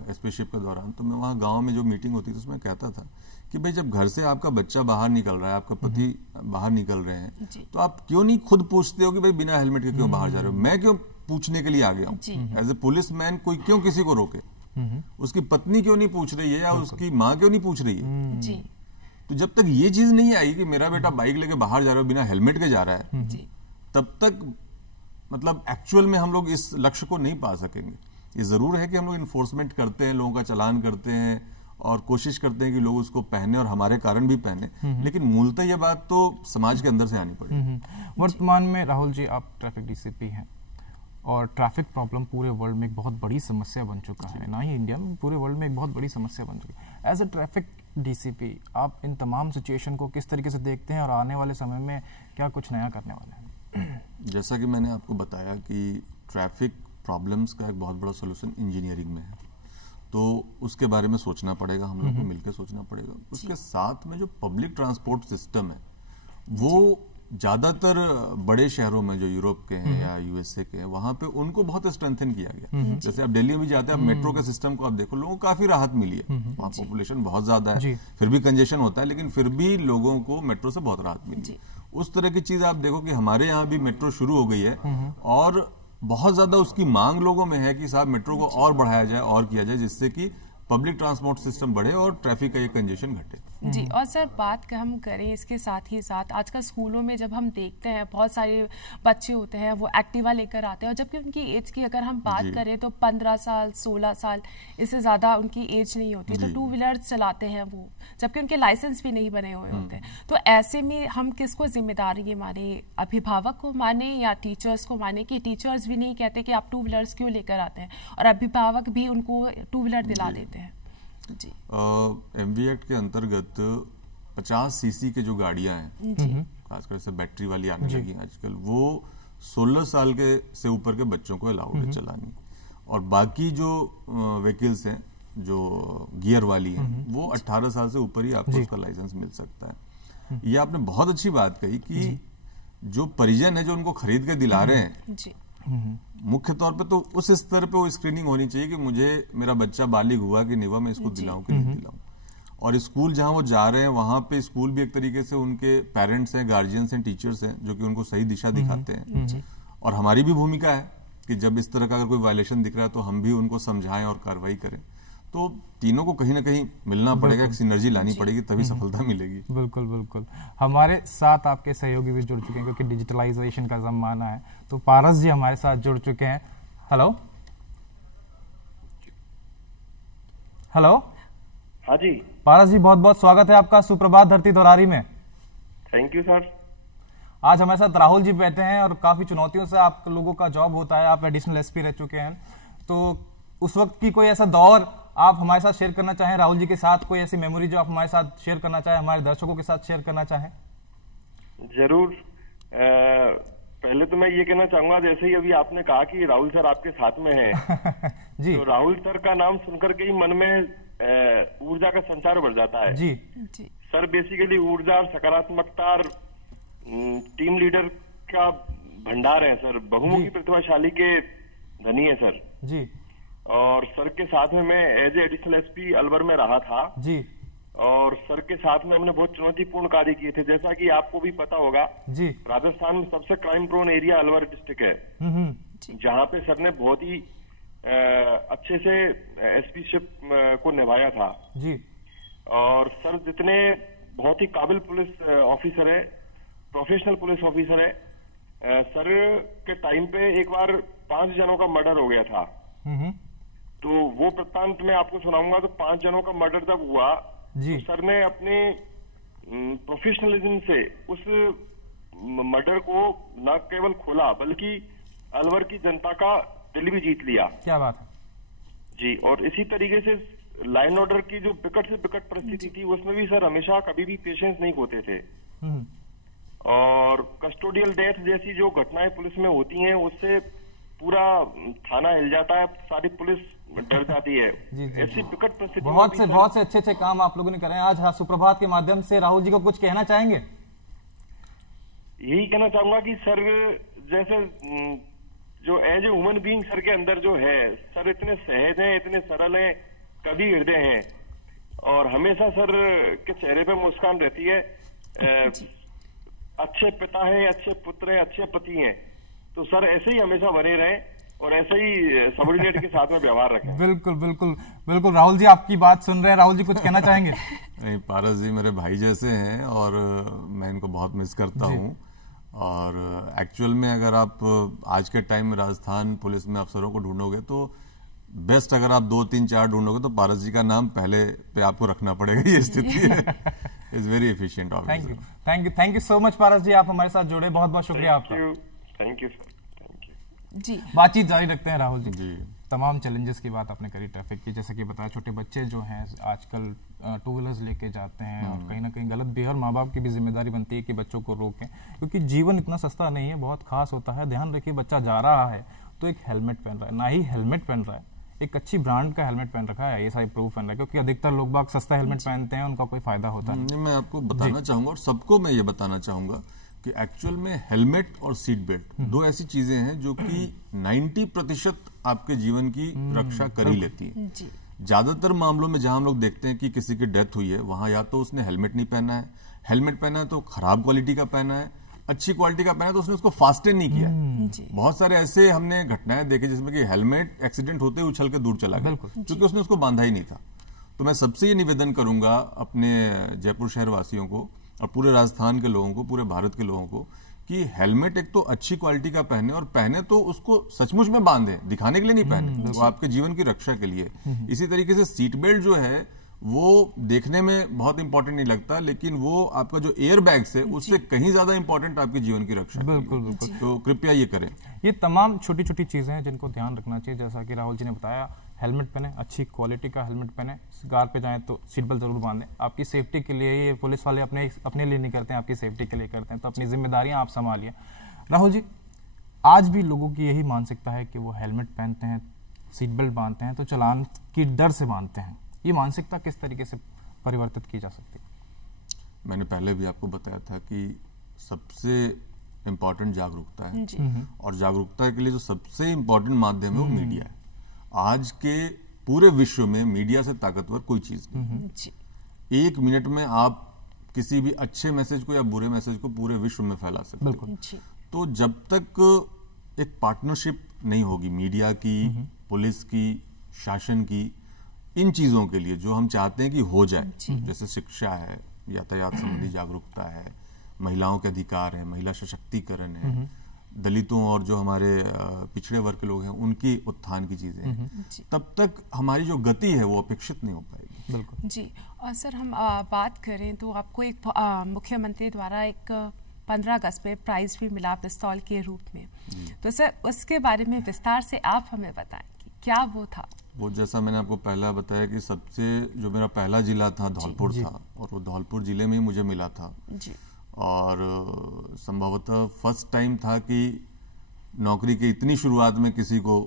एसपीशिप के दौरान, तो मैं वहाँ गांव में जो मीटिंग होती थी उसमें कहता था कि भाई जब घर से आपका बच्चा बाहर निकल रहा है, आपका पति बाहर निकल रहे हैं, तो आप क्यों नहीं खुद पूछते हो कि भाई बिना हेलमेट के क्यों बाहर जा रहे हो? मैं क्यों पूछने के लिए आ गया हूँ एज ए पुलिस मैन? कोई क्यों किसी को रोके? उसकी पत्नी क्यों नहीं पूछ रही है या उसकी माँ क्यों नहीं पूछ रही है? जी, तो जब तक ये चीज नहीं आएगी कि मेरा बेटा बाइक लेके बाहर जा रहा है बिना हेलमेट के जा रहा है, तब तक मतलब एक्चुअल में हम लोग इस लक्ष्य को नहीं पा सकेंगे। ये जरूर है कि हम लोग इन्फोर्समेंट करते हैं, लोगों का चालान करते हैं और कोशिश करते हैं कि लोग उसको पहने और हमारे कारण भी पहने, लेकिन मूलतः ये बात तो समाज के अंदर से आनी पड़ेगी। वर्तमान में राहुल जी आप ट्रैफिक डीसीपी हैं और ट्रैफिक प्रॉब्लम पूरे वर्ल्ड में एक बहुत बड़ी समस्या बन चुका है, ना ही इंडिया में, पूरे वर्ल्ड में एक बहुत बड़ी समस्या बन चुकी है। एज ए ट्रैफिक डीसीपी आप इन तमाम सिचुएशन को किस तरीके से देखते हैं और आने वाले समय में क्या कुछ नया करने वाले हैं? जैसा कि मैंने आपको बताया कि ट्रैफिक प्रॉब्लम्स का एक बहुत बड़ा सोल्यूशन इंजीनियरिंग में है, तो उसके बारे में सोचना पड़ेगा, हम लोग को मिलकर सोचना पड़ेगा। उसके साथ में जो पब्लिक ट्रांसपोर्ट सिस्टम है वो ज्यादातर बड़े शहरों में जो यूरोप के हैं या यूएसए के हैं, वहां पे उनको बहुत स्ट्रेंथन किया गया। जैसे आप दिल्ली में भी जाते हैं, आप मेट्रो के सिस्टम को आप देखो, लोगों को काफी राहत मिली है। वहाँ पॉपुलेशन बहुत ज्यादा है, फिर भी कंजेशन होता है, लेकिन फिर भी लोगों को मेट्रो से बहुत राहत मिली। उस तरह की चीज आप देखो कि हमारे यहाँ भी मेट्रो शुरू हो गई है और बहुत ज्यादा उसकी मांग लोगों में है कि साहब मेट्रो को और बढ़ाया जाए और किया जाए, जिससे कि पब्लिक ट्रांसपोर्ट सिस्टम बढ़े और ट्रैफिक का ये कंजेशन घटे। जी, और सर बात हम करें इसके साथ ही साथ आजकल स्कूलों में जब हम देखते हैं बहुत सारे बच्चे होते हैं वो एक्टिवा लेकर आते हैं और जबकि उनकी एज की अगर हम बात करें तो 15 साल 16 साल इससे ज़्यादा उनकी एज नहीं होती, तो 2 व्हीलर्स चलाते हैं वो, जबकि उनके लाइसेंस भी नहीं बने हुए होते हैं। तो ऐसे में हम किसको जिम्मेदारी माने, अभिभावक को माने या टीचर्स को माने? कि टीचर्स भी नहीं कहते कि आप 2 व्हीलर्स क्यों लेकर आते हैं और अभिभावक भी उनको 2 व्हीलर दिला देते हैं। जी, एमवी एक्ट के अंतर्गत 50 सीसी के जो गाड़ियां हैं, खासकर से बैटरी वाली आने लगी आजकल, वो 16 साल के से ऊपर के बच्चों को अलाउड है चलानी, और बाकी जो व्हीकल्स हैं जो गियर वाली हैं वो 18 साल से ऊपर ही आपको उसका लाइसेंस मिल सकता है। ये आपने बहुत अच्छी बात कही कि जो परिजन है जो उनको खरीद के दिला रहे हैं जी। मुख्य तौर पे तो उस स्तर पे वो स्क्रीनिंग होनी चाहिए कि मुझे मेरा बच्चा बालिग हुआ कि नहीं हुआ, मैं इसको दिलाऊं कि नहीं दिलाऊं। और स्कूल जहां वो जा रहे हैं वहां पे स्कूल भी एक तरीके से उनके पेरेंट्स हैं, गार्जियंस हैं, टीचर्स हैं जो कि उनको सही दिशा दिखाते हैं। और हमारी भी भूमिका है कि जब इस तरह का अगर कोई वायलेशन दिख रहा है तो हम भी उनको समझाएं और कार्रवाई करें। तो तीनों को कहीं ना कहीं मिलना पड़ेगा, एक सिनर्जी लानी पड़ेगी, तभी सफलता मिलेगी। बिल्कुल बिल्कुल। हमारे साथ आपके सहयोगी भी जुड़ चुके हैं क्योंकि डिजिटलाइजेशन का जमाना है। तो पारस जी हमारे साथ जुड़ चुके हैं। Hello hello. हाँ जी पारस जी, बहुत बहुत स्वागत है आपका सुप्रभात धरती दोरारी में। Thank you sir. आज हमारे साथ राहुल जी बैठे हैं और काफी चुनौतियों से आप लोगों का जॉब होता है, आप एडिशनल एसपी रह चुके हैं। तो उस वक्त की कोई ऐसा दौर आप हमारे साथ शेयर करना चाहें राहुल जी के साथ, कोई ऐसी मेमोरी जो आप हमारे साथ शेयर करना चाहें, हमारे दर्शकों के साथ शेयर करना चाहें? जरूर। पहले तो मैं ये कहना चाहूंगा, जैसे ही अभी आपने कहा कि राहुल सर आपके साथ में हैं जी तो राहुल सर का नाम सुनकर के ही मन में ऊर्जा का संचार बढ़ जाता है। जी जी। सर बेसिकली ऊर्जा और सकारात्मकता और टीम लीडर का भंडार है सर, बहुमुखी प्रतिभाशाली के धनी है सर जी। और सर के साथ में मैं एज एडिशनल एसपी अलवर में रहा था जी। और सर के साथ में हमने बहुत चुनौतीपूर्ण कार्य किए थे। जैसा कि आपको भी पता होगा, जी। राजस्थान में सबसे crime prone area Alwar district है, जहां पे सर ने बहुत ही अच्छे से एसपी शिप को निभाया था जी। और सर जितने बहुत ही काबिल पुलिस ऑफिसर है, प्रोफेशनल पुलिस ऑफिसर है, सर के टाइम पे एक बार 5 जनों का मर्डर हो गया था। तो वो वृत्तांत मैं आपको सुनाऊंगा। तो 5 जनों का मर्डर जब हुआ जी। तो सर ने अपने प्रोफेशनलिज्म से उस मर्डर को न केवल खोला बल्कि अलवर की जनता का दिल भी जीत लिया। क्या बात है जी। और इसी तरीके से लाइन ऑर्डर की जो विकट से विकट परिस्थिति थी उसमें भी सर हमेशा कभी भी पेशेंस नहीं खोते थे। और कस्टोडियल डेथ जैसी जो घटनाएं पुलिस में होती हैं उससे पूरा थाना हिल जाता है, सारी पुलिस डर जाती है। ऐसी विकट परिस्थिति बहुत से अच्छे काम आप लोगों ने करे हैं। आज सुप्रभात के माध्यम से राहुल जी को कुछ कहना चाहेंगे? यही कहना चाहूंगा कि सर जैसे जो as a human being sir के अंदर जो है, सर इतने सहज हैं, इतने सरल हैं, कभी हृदय हैं और हमेशा सर के चेहरे पे मुस्कान रहती है। अच्छे पिता हैं, अच्छे पुत्र हैं, अच्छे पति हैं। तो सर ऐसे ही हमेशा बने रहें और ऐसे ही सबऑर्डिनेट के साथ में व्यवहार रखें। बिल्कुल बिल्कुल बिल्कुल। राहुल जी आपकी बात सुन रहे हैं, राहुल जी कुछ कहना चाहेंगे? नहीं, पारस जी मेरे भाई जैसे हैं और मैं इनको बहुत मिस करता हूँ। और एक्चुअल में अगर आप आज के टाइम में राजस्थान पुलिस में अफसरों को ढूंढोगे तो बेस्ट अगर आप 2, 3, 4 ढूंढोगे तो पारस जी का नाम पहले पे आपको रखना पड़ेगा। ये स्थिति है। Is very efficient officer. Thank you so much Paras ji, आप हमारे साथ जुड़े, बहुत बहुत शुक्रिया आपका। Thank you sir. Thank you ji. बातचीत जारी रखते हैं राहुल जी। जी। तमाम चैलेंजेस की बात आपने करी ट्रैफिक की, जैसे कि बताया छोटे बच्चे जो हैं आजकल 2 व्हीलर्स लेके जाते हैं और कहीं ना कहीं गलत बिहेवियर, माँ बाप की भी जिम्मेदारी बनती है कि बच्चों को रोकें क्योंकि जीवन इतना सस्ता नहीं है, बहुत खास होता है। ध्यान रखिए, बच्चा जा रहा है तो एक हेलमेट पहन रहा है, ना ही हेलमेट पहन रहा है, एक अच्छी ब्रांड का हेलमेट पहन रखा है, ISI प्रूफ पहन रहा है, क्योंकि अधिकतर लोग बाग सस्ता हेलमेट पहनते हैं, उनका कोई फायदा होता नहीं। मैं आपको बताना चाहूंगा और सबको मैं ये बताना चाहूंगा कि एक्चुअल में हेलमेट और सीट बेल्ट 2 ऐसी चीजें हैं जो कि 90% आपके जीवन की रक्षा कर ही लेती हैं। ज्यादातर मामलों में जहां हम लोग देखते हैं कि किसी की डेथ हुई है वहां या तो उसने हेलमेट नहीं पहना है, हेलमेट पहना है तो खराब क्वालिटी का पहना है, अच्छी क्वालिटी का पहना है तो उसने उसको फास्टेन नहीं किया। बहुत सारे ऐसे हमने घटनाएं देखी जिसमें कि हेलमेट एक्सीडेंट होते ही उछल के दूर चला गया क्योंकि उसने उसको बांधा ही नहीं था। तो मैं सबसे ये निवेदन करूंगा अपने जयपुर शहर वासियों को और पूरे राजस्थान के लोगों को, पूरे भारत के लोगों को कि हेलमेट एक तो अच्छी क्वालिटी का पहने और पहने तो उसको सचमुच में बांधे, दिखाने के लिए नहीं पहने, वो आपके जीवन की रक्षा के लिए। इसी तरीके से सीट बेल्ट जो है वो देखने में बहुत इंपॉर्टेंट नहीं लगता लेकिन वो आपका जो एयर बैग्स है उससे कहीं ज्यादा इंपॉर्टेंट आपके जीवन की रक्षा। बिल्कुल। तो कृपया ये करें। ये तमाम छोटी छोटी चीजें हैं जिनको ध्यान रखना चाहिए। जैसा कि राहुल जी ने बताया, हेलमेट पहने, अच्छी क्वालिटी का हेलमेट पहने, कार पे जाएं तो सीट बेल्ट जरूर बांधें। आपकी सेफ्टी के लिए, ये पुलिस वाले अपने लिए नहीं करते हैं, आपकी सेफ्टी के लिए करते हैं, तो अपनी जिम्मेदारियां आप संभालिए। राहुल जी, आज भी लोगों की यही मानसिकता है कि वो हेलमेट पहनते हैं, सीट बेल्ट बांधते हैं तो चालान की डर से बांधते हैं। ये मानसिकता किस तरीके से परिवर्तित की जा सकती है? मैंने पहले भी आपको बताया था कि सबसे इम्पोर्टेंट जागरूकता है, और जागरूकता के लिए जो सबसे इम्पोर्टेंट माध्यम है वो मीडिया है। आज के पूरे विश्व में मीडिया से ताकतवर कोई चीज नहीं। एक मिनट में आप किसी भी अच्छे मैसेज को या बुरे मैसेज को पूरे विश्व में फैला सकते हो। तो जब तक एक पार्टनरशिप नहीं होगी मीडिया की, पुलिस की, शासन की, इन चीजों के लिए जो हम चाहते हैं कि हो जाए, जैसे शिक्षा है, यातायात संबंधी जागरूकता है, महिलाओं के अधिकार है, महिला सशक्तिकरण है, दलितों और जो हमारे पिछड़े वर्ग के लोग हैं उनकी उत्थान की चीजें हैं, तब तक हमारी जो गति है वो अपेक्षित नहीं हो पाएगी। बिल्कुल जी। और सर हम बात करें तो आपको एक मुख्यमंत्री द्वारा एक 15 अगस्त में प्राइज भी मिला पिस्तौल के रूप में, तो सर उसके बारे में विस्तार से आप हमें बताएं कि क्या वो था? वो जैसा मैंने आपको पहला बताया कि सबसे जो मेरा पहला जिला था धौलपुर था, और वो धौलपुर जिले में ही मुझे मिला था जी। और संभवतः फर्स्ट टाइम था कि नौकरी के इतनी शुरुआत में किसी को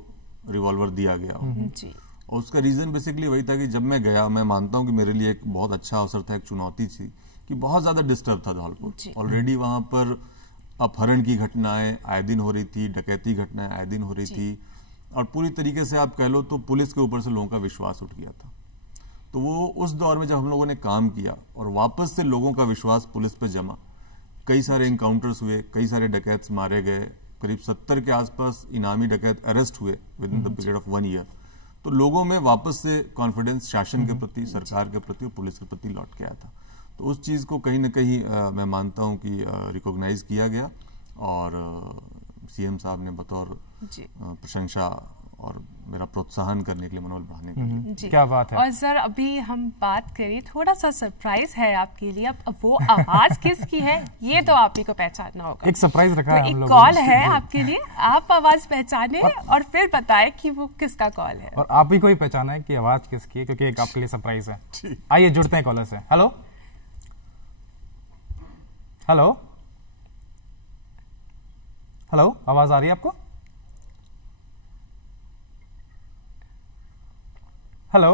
रिवॉल्वर दिया गया हो। जी। और उसका रीजन बेसिकली वही था कि जब मैं गया, मैं मानता हूं कि मेरे लिए एक बहुत अच्छा अवसर था, एक चुनौती थी कि बहुत ज्यादा डिस्टर्ब था धौलपुर। ऑलरेडी वहां पर अपहरण की घटनाएं आए दिन हो रही थी, डकैती घटनाएं आए दिन हो रही थी, और पूरी तरीके से आप कह लो तो पुलिस के ऊपर से लोगों का विश्वास उठ गया था। तो वो उस दौर में जब हम लोगों ने काम किया और वापस से लोगों का विश्वास पुलिस पे जमा, कई सारे इनकाउंटर्स हुए, कई सारे डकैत्स मारे गए, करीब 70 के आसपास इनामी डकैत अरेस्ट हुए with in the period of 1 year. तो लोगों में वापस से कॉन्फिडेंस शासन के प्रति, सरकार के प्रति और पुलिस के प्रति लौट के आया था। तो उस चीज को कहीं ना कहीं मैं मानता हूं कि रिकॉग्नाइज किया गया, और सीएम साहब ने बतौर प्रशंसा और मेरा प्रोत्साहन करने के लिए, मनोबल बढ़ाने के लिए। क्या बात है। और सर अभी हम बात करें, थोड़ा सा सरप्राइज है आपके लिए। अब वो आवाज किसकी है ये तो आप ही को पहचानना होगा। एक सरप्राइज रखा है हम लोगों ने। एक कॉल है आपके लिए, आप आवाज पहचाने और फिर बताएं कि वो किसका कॉल है। और आप ही को ही पहचाना है कि आवाज किसकी है, क्योंकि एक आपके लिए सरप्राइज है। आइए जुड़ते हैं कॉलर से। हेलो हेलो हेलो, आवाज आ रही है आपको? हेलो,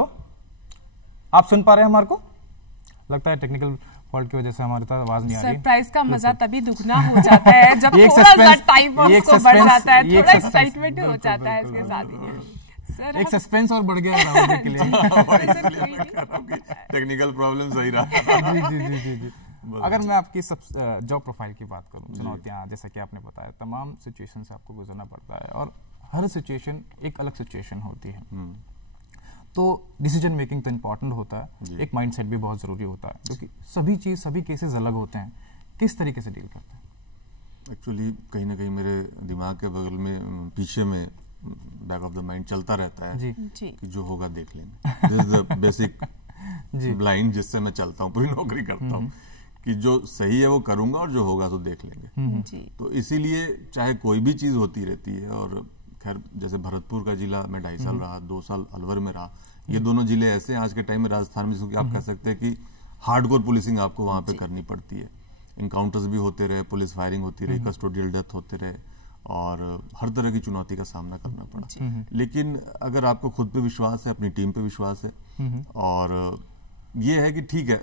आप सुन पा रहे हैं हमारे को? लगता है टेक्निकल फॉल्ट की वजह से हमारे पास आवाज नहीं आ रही। सरप्राइज का मजा तभी दुगना हो जाता है जब थोड़ा सा टाइम उसको बढ़ जाता है, थोड़ा एक्साइटमेंट हो जाता है इसके साथ ही। सर एक सस्पेंस और बढ़ गया है राहुल जी के लिए। टेक्निकल प्रॉब्लम सही रहा। जी। अगर मैं आपकी जॉब प्रोफाइल की बात करूं, चुनौतियां जैसा कि आपने बताया, तमाम सिचुएशन से आपको गुजरना पड़ता है और हर सिचुएशन एक अलग सिचुएशन होती है। तो डिसीजन मेकिंग तो इम्पोर्टेंट होता है, एक माइंडसेट भी बहुत जरूरी होता है, क्योंकि सभी केसेस अलग होते हैं। किस तरीके से डील करते हैं? एक्चुअली कहीं ना कहीं मेरे दिमाग के बगल में, पीछे में, बैक ऑफ द माइंड चलता रहता है जी। कि जो होगा देख लेंगे। This is the basic blind जिससे मैं चलता हूँ, पूरी नौकरी करता हूँ, कि जो सही है वो करूंगा और जो होगा तो देख लेंगे। तो इसीलिए चाहे कोई भी चीज होती रहती है, और खैर जैसे भरतपुर का जिला मैं 2.5 साल रहा, 2 साल अलवर में रहा। ये दोनों जिले ऐसे हैं आज के टाइम में राजस्थान में, जिसको आप कह सकते हैं कि हार्डकोर पुलिसिंग आपको वहां पे करनी पड़ती है। इनकाउंटर्स भी होते रहे, पुलिस फायरिंग होती रही, कस्टोडियल डेथ होते रहे, और हर तरह की चुनौती का सामना करना पड़ा। लेकिन अगर आपको खुद पे विश्वास है, अपनी टीम पे विश्वास है, और ये है कि ठीक है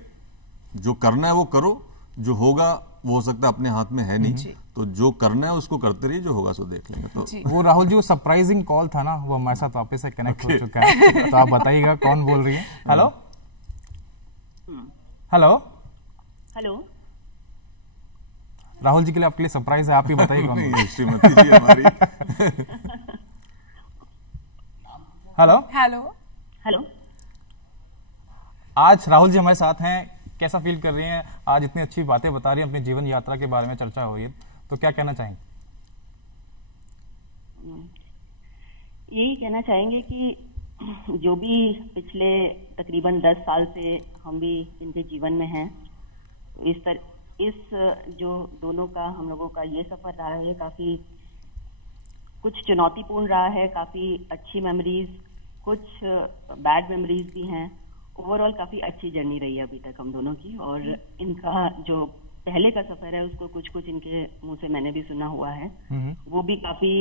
जो करना है वो करो, जो होगा वो हो सकता है अपने हाथ में है नहीं, तो जो करना है उसको करते रहिए, जो होगा सो देख लेंगे। तो वो राहुल जी, वो सरप्राइजिंग कॉल था ना, वो हमारे साथ वापस से कनेक्ट हो चुका है। तो आप बताइएगा कौन बोल रही है? Hello hello hello, Rahul ji के लिए आपके लिए सरप्राइज है, आप ही बताइए कौन। श्रीमती जी हमारी। हेलो हेलो हेलो, आज राहुल जी हमारे साथ हैं, कैसा फील कर रही हैं? आज इतनी अच्छी बातें बता रही हैं, अपनी जीवन यात्रा के बारे में चर्चा हो रही है, तो क्या कहना चाहेंगे? यही कहना चाहेंगे कि जो भी पिछले तकरीबन 10 साल से हम भी इनके जीवन में हैं, इस जो दोनों का, हम लोगों का ये सफर रहा है, काफी कुछ चुनौतीपूर्ण रहा है, काफी अच्छी मेमोरीज, कुछ बैड मेमोरीज भी हैं। ओवरऑल काफी अच्छी जर्नी रही है अभी तक हम दोनों की, और इनका जो पहले का सफर है उसको कुछ कुछ इनके मुंह से मैंने भी सुना हुआ है। वो भी काफी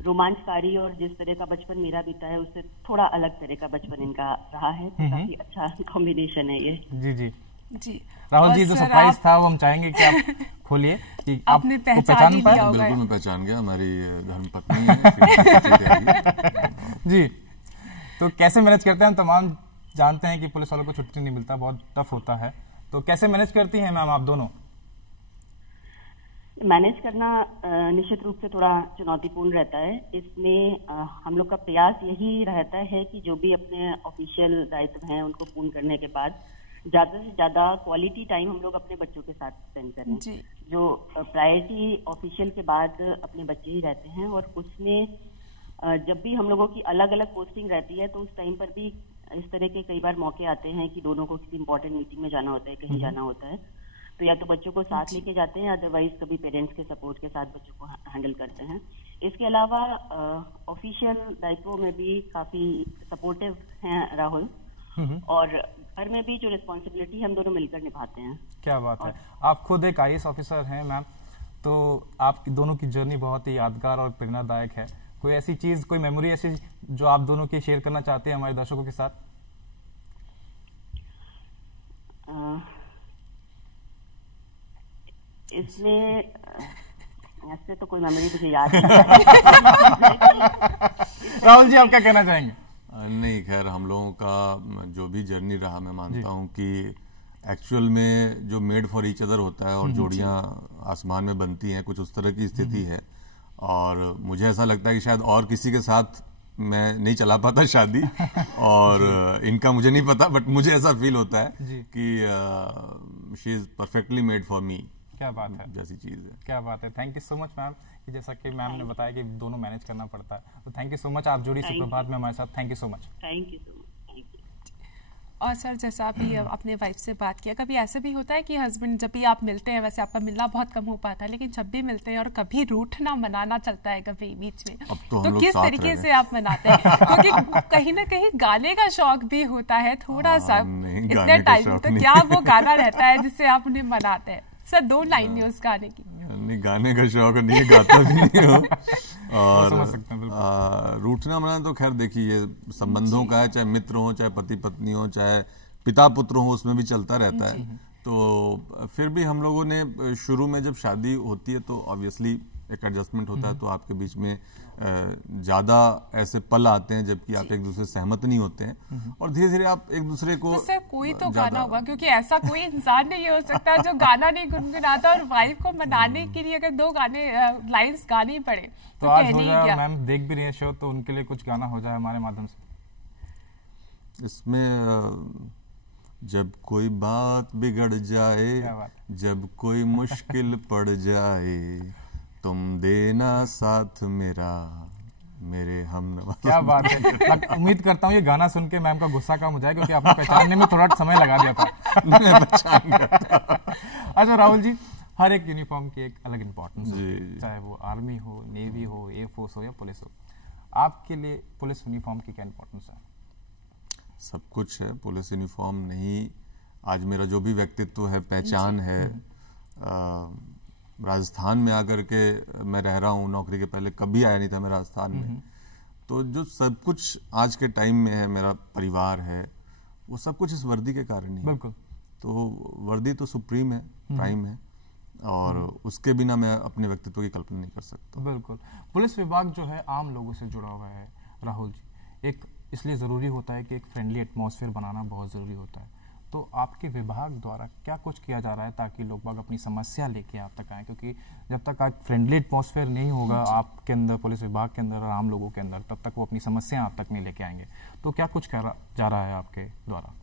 रोमांचकारी और जिस तरह का बचपन मेरा बीता है उससे थोड़ा अलग तरह का बचपन इनका रहा है। तो काफी अच्छा कॉम्बिनेशन है ये। जी जी जी राहुल जी, जो सरप्राइज था वो हम चाहेंगे कि आप खोलिए कि आपने पहचान पाए। बिल्कुल मैं पहचान गया, हमारी धर्मपत्नी है। जी, तो कैसे मैनेज करते हैं? हम तमाम जानते हैं कि पुलिस वालों को छुट्टी नहीं मिलता, बहुत टफ होता है, तो कैसे मैनेज करती हैं मैम आप दोनों? मैनेज करना निश्चित रूप से थोड़ा चुनौतीपूर्ण रहता है। इसमें हम लोग का प्रयास यही रहता है कि जो भी अपने ऑफिशियल दायित्व हैं उनको पूर्ण करने के बाद ज्यादा से ज्यादा क्वालिटी टाइम हम लोग अपने बच्चों के साथ स्पेंड करें। जो प्रायोरिटी ऑफिशियल के बाद अपने बच्चे ही रहते हैं, और उसमें जब भी हम लोगों की अलग अलग पोस्टिंग रहती है तो उस टाइम पर भी इस तरह के कई बार मौके आते हैं कि दोनों को किसी इंपॉर्टेंट मीटिंग में जाना होता है, कहीं जाना होता है, तो या तो बच्चों को साथ लेके जाते हैं, अदरवाइज कभी पेरेंट्स के सपोर्ट के साथ बच्चों को हैंडल करते हैं। इसके अलावा ऑफिशियल दायित्वों में भी काफी सपोर्टिव हैं राहुल, और घर में भी जो रिस्पॉन्सिबिलिटी हम दोनों मिलकर निभाते हैं। क्या बात है, आप खुद एक IAS ऑफिसर हैं मैम, तो आप दोनों की जर्नी बहुत ही यादगार और प्रेरणादायक है। कोई ऐसी चीज, कोई मेमोरी ऐसी जो आप दोनों की शेयर करना चाहते हैं हमारे दर्शकों के साथ? इसमें ऐसे तो कोई मेमोरी मुझे याद नहीं। राहुल जी, आप क्या कहना चाहेंगे? नहीं, खैर हम लोगों का जो भी जर्नी रहा, मैं मानता हूँ कि एक्चुअल में जो मेड फॉर ईच अदर होता है और जोड़ियाँ आसमान में बनती हैं, कुछ उस तरह की स्थिति है। और मुझे ऐसा लगता है कि शायद और किसी के साथ मैं नहीं चला पाता शादी, और इनका मुझे नहीं पता, बट मुझे ऐसा फील होता है कि she is perfectly made for me. क्या बात है, जैसी चीज है। क्या बात है। Thank you so much ma'am, कि जैसा कि मैम ने बताया कि दोनों मैनेज करना पड़ता है, तो थैंक यू सो मच। आप जुड़ी सुप्रभात में हमारे साथ, thank you so much. Thank you so much. और सर, जैसा अभी अपने वाइफ से बात किया, कभी ऐसा भी होता है कि हस्बैंड, जब भी आप मिलते हैं, वैसे आपका मिलना बहुत कम हो पाता है, लेकिन जब भी मिलते हैं और कभी रूठना मनाना चलता है कभी बीच में, तो किस तरीके से आप मनाते हैं? क्योंकि कहीं ना कहीं गाने का शौक भी होता है थोड़ा सा इतने टाइम, तो क्या वो गाना रहता है जिससे आप उन्हें मनाते हैं? सर, 2 लाइन उस गाने की। नहीं, गाने का शौक नहीं है, गाता भी नहीं हो। और रूठना मनाना तो खैर देखिए ये संबंधों का है, चाहे मित्र हो, चाहे पति पत्नी हो, चाहे पिता पुत्र हो, उसमें भी चलता रहता है। तो फिर भी हम लोगों ने शुरू में जब शादी होती है तो ऑब्वियसली एक एडजस्टमेंट होता है, तो आपके बीच में ज्यादा ऐसे पल आते हैं जबकि आप एक दूसरे से सहमत नहीं होते हैं, और धीरे धीरे आप एक दूसरे को। तो सर, कोई तो गाना होगा, क्योंकि ऐसा कोई इंसान नहीं हो सकता जो गाना नहीं गुनगुनाता, और वाइफ को मनाने के लिए अगर 2 गाने लाइंस गाने ही पड़े तो आज हो जाए। मैम देख भी रही है शो, तो उनके लिए कुछ गाना हो जाए हमारे माध्यम से। इसमें जब कोई बात बिगड़ जाए, जब कोई मुश्किल पड़ जाए, तुम देना साथ मेरा, मेरे हमनवा। क्या बात है, उम्मीद करता हूँ ये गाना सुन के मैम का गुस्सा कम हो जाए, क्योंकि आपने पहचानने में थोड़ा समय लगा दिया था। अच्छा राहुल जी, हर एक यूनिफॉर्म की एक अलग इम्पोर्टेंस होती है, चाहे वो आर्मी हो, नेवी हो, एयरफोर्स हो या पुलिस हो। आपके लिए पुलिस यूनिफॉर्म की क्या इम्पोर्टेंस है? सब कुछ है। पुलिस यूनिफॉर्म नहीं, आज मेरा जो भी व्यक्तित्व है, पहचान है। राजस्थान में आकर के मैं रह रहा हूँ, नौकरी के पहले कभी आया नहीं था मैं राजस्थान में, तो जो सब कुछ आज के टाइम में है, मेरा परिवार है, वो सब कुछ इस वर्दी के कारण ही है। बिल्कुल। तो वर्दी तो सुप्रीम है, प्राइम है, और उसके बिना मैं अपने व्यक्तित्व की कल्पना नहीं कर सकता। बिल्कुल। पुलिस विभाग जो है आम लोगों से जुड़ा हुआ है राहुल जी, एक इसलिए ज़रूरी होता है कि एक फ्रेंडली एटमॉस्फेयर बनाना बहुत ज़रूरी होता है। तो आपके विभाग द्वारा क्या कुछ किया जा रहा है ताकि लोग बाग अपनी समस्या लेके आप तक आए? क्योंकि जब तक आज फ्रेंडली एटमॉस्फेयर नहीं होगा आपके अंदर, पुलिस विभाग के अंदर और आम लोगों के अंदर, तब तक वो अपनी समस्या आप तक नहीं लेके आएंगे। तो क्या कुछ करा जा रहा है आपके द्वारा?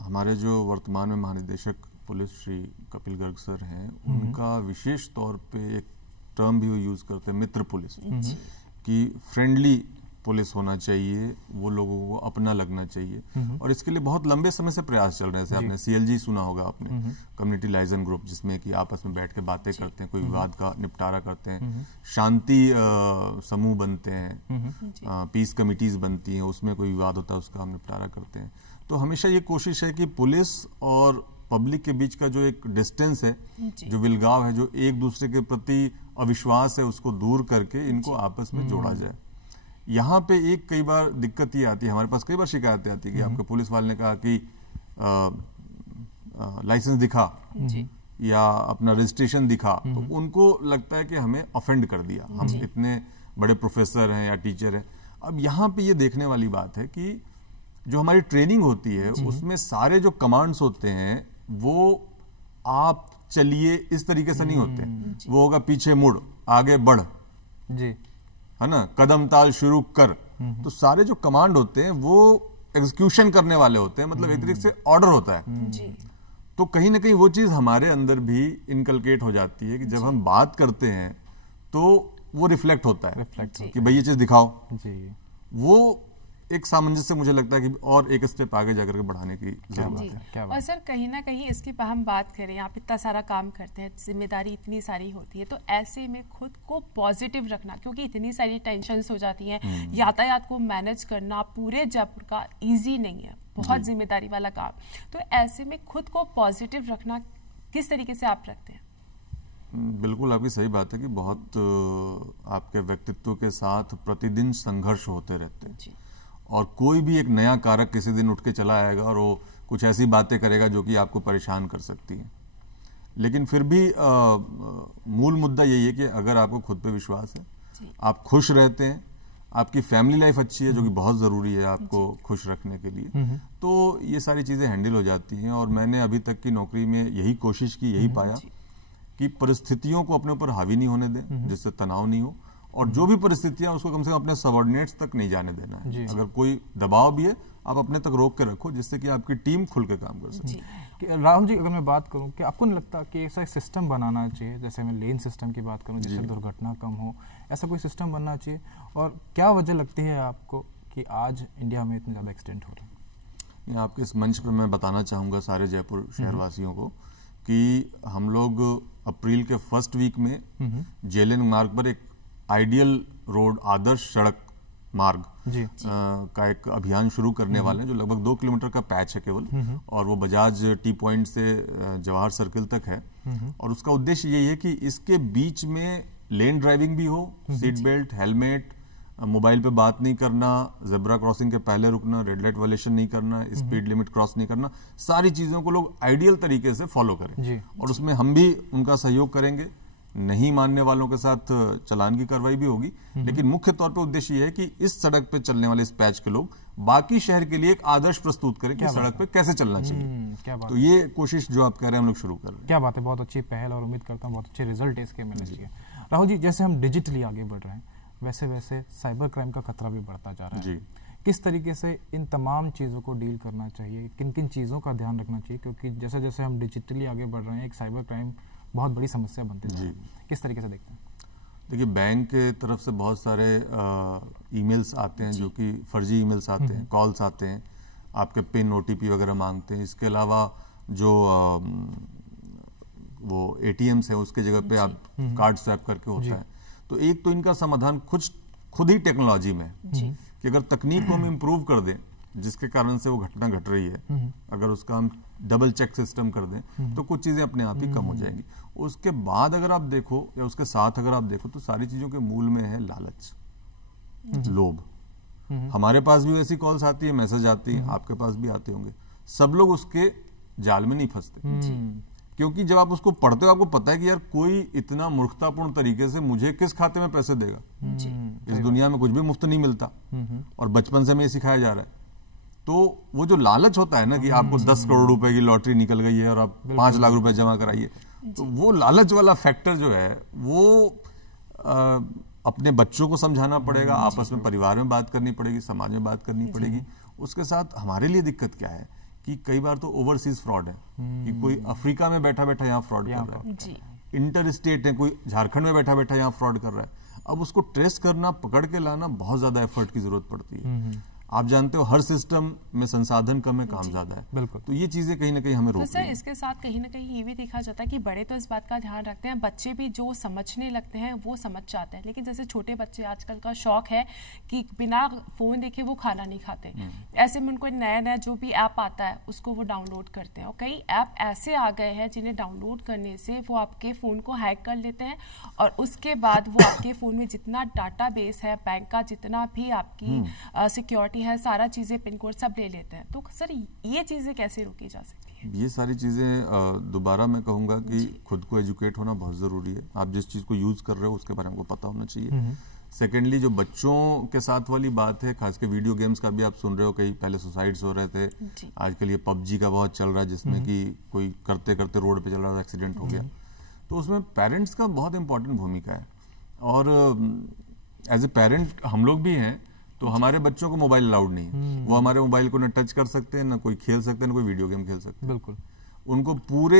हमारे जो वर्तमान में महानिदेशक पुलिस श्री कपिल गर्ग सर हैं, उनका विशेष तौर पे एक टर्म भी वो यूज करते हैं, मित्र पुलिस, कि फ्रेंडली पुलिस होना चाहिए, वो लोगों को अपना लगना चाहिए। और इसके लिए बहुत लंबे समय से प्रयास चल रहे हैं। जैसे आपने CLG सुना होगा, आपने कम्युनिटी लाइजन ग्रुप, जिसमें कि आपस में बैठ के बातें करते हैं, कोई विवाद का निपटारा करते हैं, शांति समूह बनते हैं, पीस कमिटीज बनती हैं, उसमें कोई विवाद होता है उसका हम निपटारा करते हैं। तो हमेशा ये कोशिश है कि पुलिस और पब्लिक के बीच का जो एक डिस्टेंस है, जो विलगाव है, जो एक दूसरे के प्रति अविश्वास है, उसको दूर करके इनको आपस में जोड़ा जाए। यहाँ पे एक कई बार दिक्कत ये आती है, हमारे पास कई बार शिकायतें आती है कि आपके पुलिस वाले ने कहा कि लाइसेंस दिखा या अपना रजिस्ट्रेशन दिखा, तो उनको लगता है कि हमें ऑफेंड कर दिया, हम इतने बड़े प्रोफेसर हैं या टीचर हैं। अब यहाँ पे ये देखने वाली बात है कि जो हमारी ट्रेनिंग होती है उसमें सारे जो कमांड्स होते हैं वो आप चलिए इस तरीके से नहीं होते, वो होगा पीछे मुड़, आगे बढ़, जी, है ना, कदम ताल शुरू कर। तो सारे जो कमांड होते हैं वो एग्जीक्यूशन करने वाले होते हैं, मतलब एक तरीके से ऑर्डर होता है। जी। तो कहीं ना कहीं वो चीज हमारे अंदर भी इनकलकेट हो जाती है कि जब हम बात करते हैं तो वो रिफ्लेक्ट होता है कि भाई ये चीज दिखाओ। जी। वो एक सामंजस्य मुझे लगता है कि और एक स्टेप आगे जाकर के बढ़ाने की जरूरत है। क्या बात और सर कहीं ना कहीं इसकी हम बात करें, आप इतना सारा काम करते हैं, जिम्मेदारी इतनी सारी होती है, तो ऐसे में खुद को पॉजिटिव रखना, क्योंकि इतनी सारी टेंशन्स हो जाती हैं, यातायात को मैनेज करना पूरे जयपुर का इजी नहीं है, बहुत जिम्मेदारी वाला काम। तो ऐसे में खुद को पॉजिटिव रखना किस तरीके से आप रखते हैं? बिल्कुल आपकी सही बात है कि बहुत आपके व्यक्तित्व के साथ प्रतिदिन संघर्ष होते रहते हैं, और कोई भी एक नया कारक किसी दिन उठ के चला आएगा और वो कुछ ऐसी बातें करेगा जो कि आपको परेशान कर सकती है। लेकिन फिर भी मूल मुद्दा यही है कि अगर आपको खुद पे विश्वास है, आप खुश रहते हैं, आपकी फैमिली लाइफ अच्छी है, जो कि बहुत ज़रूरी है आपको खुश रखने के लिए, तो ये सारी चीज़ें हैंडल हो जाती हैं। और मैंने अभी तक की नौकरी में यही कोशिश की, यही पाया कि परिस्थितियों को अपने ऊपर हावी नहीं होने दें, जिससे तनाव नहीं हो, और जो भी परिस्थितियां उसको कम से कम अपने सबऑर्डिनेट्स तक नहीं जाने देना है। अगर कोई दबाव भी है आप अपने तक रोक के रखो, जिससे कि आपकी टीम खुल के काम कर सके। राहुल जी, अगर मैं बात करूं कि आपको नहीं लगता कि ऐसा सिस्टम बनाना चाहिए, जैसे मैं लेन सिस्टम की बात करूं जिससे दुर्घटना कम हो, ऐसा कोई सिस्टम बनना चाहिए? और क्या वजह लगती है आपको कि आज इंडिया में इतने ज़्यादा एक्सीडेंट हो रहे हैं? आपके इस मंच पर मैं बताना चाहूँगा सारे जयपुर शहरवासियों को कि हम लोग अप्रैल के फर्स्ट वीक में जेएलएन मार्ग पर एक आइडियल रोड, आदर्श सड़क मार्ग का एक अभियान शुरू करने वाले हैं, जो लगभग 2 किलोमीटर का पैच है केवल, और वो बजाज टी पॉइंट से जवाहर सर्किल तक है। और उसका उद्देश्य यही है कि इसके बीच में लेन ड्राइविंग भी हो, सीट बेल्ट, हेलमेट, मोबाइल पे बात नहीं करना, जेब्रा क्रॉसिंग के पहले रुकना, रेड लाइट वायलेशन नहीं करना, स्पीड लिमिट क्रॉस नहीं करना, सारी चीजों को लोग आइडियल तरीके से फॉलो करें। और उसमें हम भी उनका सहयोग करेंगे, नहीं मानने वालों के साथ चालान की कार्रवाई भी होगी। लेकिन मुख्य तौर पे उद्देश्य ये है कि इस सड़क पे चलने वाले इस पैच के लोग बाकी शहर के लिए एक आदर्श प्रस्तुत करें कि सड़क पे कैसे चलना चाहिए। तो ये कोशिश जो आप कह रहे हैं हम लोग शुरू कर रहे हैं। क्या बात है, बहुत अच्छी पहल, और उम्मीद करता हूँ बहुत अच्छे रिजल्ट इसके मिलने चाहिए। राहुल जी, जैसे हम डिजिटली आगे बढ़ रहे हैं, वैसे वैसे साइबर क्राइम का खतरा भी बढ़ता जा रहा है। किस तरीके से इन तमाम चीज़ों को डील करना चाहिए, किन किन चीज़ों का ध्यान रखना चाहिए? क्योंकि जैसे जैसे हम डिजिटली आगे बढ़ रहे हैं, एक साइबर क्राइम बहुत बड़ी समस्या बनती है। किस तरीके से देखते हैं? देखिए, बैंक के तरफ से बहुत सारे ईमेल्स आते हैं जो कि फर्जी ईमेल्स आते हैं, कॉल्स आते हैं, आपके पिन, ओटीपी वगैरह मांगते हैं। इसके अलावा जो वो एटीएम्स है उसके जगह पे आप कार्ड स्वैप करके होता है। तो एक तो इनका समाधान खुद ही टेक्नोलॉजी में है कि अगर तकनीक को हम इम्प्रूव कर दें, जिसके कारण से वो घटना घट रही है, अगर उसका हम डबल चेक सिस्टम कर दें तो कुछ चीजें अपने आप ही कम हो जाएंगी। उसके बाद अगर आप देखो, या उसके साथ अगर आप देखो, तो सारी चीजों के मूल में है लालच, लोभ। हमारे पास भी ऐसी कॉल्स आती है, मैसेज आती है, आपके पास भी आते होंगे। सब लोग उसके जाल में नहीं फंसते, क्योंकि जब आप उसको पढ़ते हो आपको पता है कि यार कोई इतना मूर्खतापूर्ण तरीके से मुझे किस खाते में पैसे देगा। इस दुनिया में कुछ भी मुफ्त नहीं मिलता, और बचपन से हमें ये सिखाया जा रहा है। तो वो जो लालच होता है ना कि आपको 10 करोड़ रुपए की लॉटरी निकल गई है और आप 5 लाख रुपए जमा कराइए, तो वो लालच वाला फैक्टर जो है वो अपने बच्चों को समझाना पड़ेगा, आपस में परिवार में बात करनी पड़ेगी, समाज में बात करनी पड़ेगी। उसके साथ हमारे लिए दिक्कत क्या है कि कई बार तो ओवरसीज फ्रॉड है, कि कोई अफ्रीका में बैठा बैठा यहाँ फ्रॉड कर रहा है, इंटर स्टेट है, कोई झारखंड में बैठा बैठा यहाँ फ्रॉड कर रहा है। अब उसको ट्रेस करना, पकड़ के लाना, बहुत ज्यादा एफर्ट की जरूरत पड़ती है। आप जानते हो हर सिस्टम में संसाधन कम है, काम ज्यादा है। बिल्कुल। तो ये चीजें कहीं ना कहीं हमें रोक तो सर रही हैं। इसके साथ कहीं ना कहीं ये भी देखा जाता है कि बड़े तो इस बात का ध्यान रखते हैं, बच्चे भी जो समझने लगते हैं वो समझ जाते हैं, लेकिन जैसे छोटे बच्चे आजकल का शौक है कि बिना फोन देखे वो खाना नहीं खाते, ऐसे में उनको नया नया जो भी ऐप आता है उसको वो डाउनलोड करते हैं, और कई ऐप ऐसे आ गए हैं जिन्हें डाउनलोड करने से वो आपके फोन को हैक कर लेते हैं और उसके बाद वो आपके फोन में जितना डाटाबेस है, बैंक का जितना भी आपकी सिक्योरिटी है, सारा चीजें पिन कोड सब ले लेते हैं। तो सर ये चीजें कैसे रोकी जा सकती है? ये सारी चीज़ें दोबारा मैं कहूँगा कि खुद को एजुकेट होना बहुत ज़रूरी है। आप जिस चीज़ को यूज़ कर रहे हो उसके बारे में आपको पता होना चाहिए। सेकेंडली जो बच्चों के साथ वाली बात है, खास के वीडियो गेम्स का भी आप सुन रहे हो, कई पहले सुसाइड्स हो रहे थे, आजकल ये पबजी का बहुत चल रहा है जिसमें कि कोई करते करते रोड पे चल रहा था, एक्सीडेंट हो गया। तो उसमें पेरेंट्स का बहुत इंपॉर्टेंट भूमिका है, और एज ए पेरेंट हम लोग भी हैं, तो हमारे बच्चों को मोबाइल अलाउड नहीं है। वो हमारे मोबाइल को न टच कर सकते हैं, ना कोई खेल सकते हैं, ना कोई वीडियो गेम खेल सकते हैं। बिल्कुल। उनको पूरे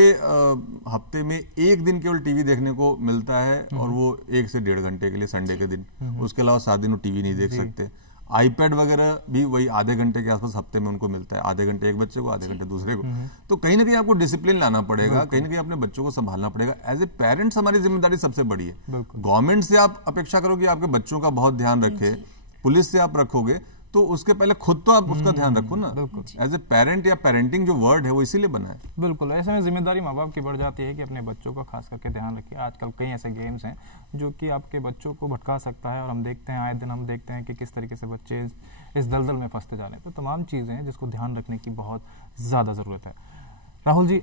हफ्ते में एक दिन केवल टीवी देखने को मिलता है, और वो 1 से 1.5 घंटे के लिए, संडे के दिन। उसके अलावा 7 दिन वो टीवी नहीं देख सकते। आईपैड वगैरह भी वही आधे घंटे के आसपास हफ्ते में उनको मिलता है, आधे घंटे एक बच्चे को, आधे घंटे दूसरे को। तो कहीं ना कहीं आपको डिसिप्लिन लाना पड़ेगा, कहीं ना कहीं अपने बच्चों को संभालना पड़ेगा। एज ए पेरेंट्स हमारी जिम्मेदारी सबसे बड़ी है। गवर्नमेंट से आप अपेक्षा करोगे आपके बच्चों का बहुत ध्यान रखे, पुलिस से आप रखोगे, तो उसके पहले खुद तो आप उसका ध्यान रखो ना। एज ए पेरेंट या पेरेंटिंग जो वर्ड है वो इसीलिए बना है। बिल्कुल, ऐसे में जिम्मेदारी माँ बाप की बढ़ जाती है कि अपने बच्चों का खास करके ध्यान रखिए। आजकल कई ऐसे गेम्स हैं जो कि आपके बच्चों को भटका सकता है, और हम देखते हैं, आए दिन हम देखते हैं कि किस तरीके से बच्चे इस दलदल में फंसते जा रहे हैं। तो तमाम चीज़ें हैं जिसको ध्यान रखने की बहुत ज़्यादा ज़रूरत है। राहुल जी,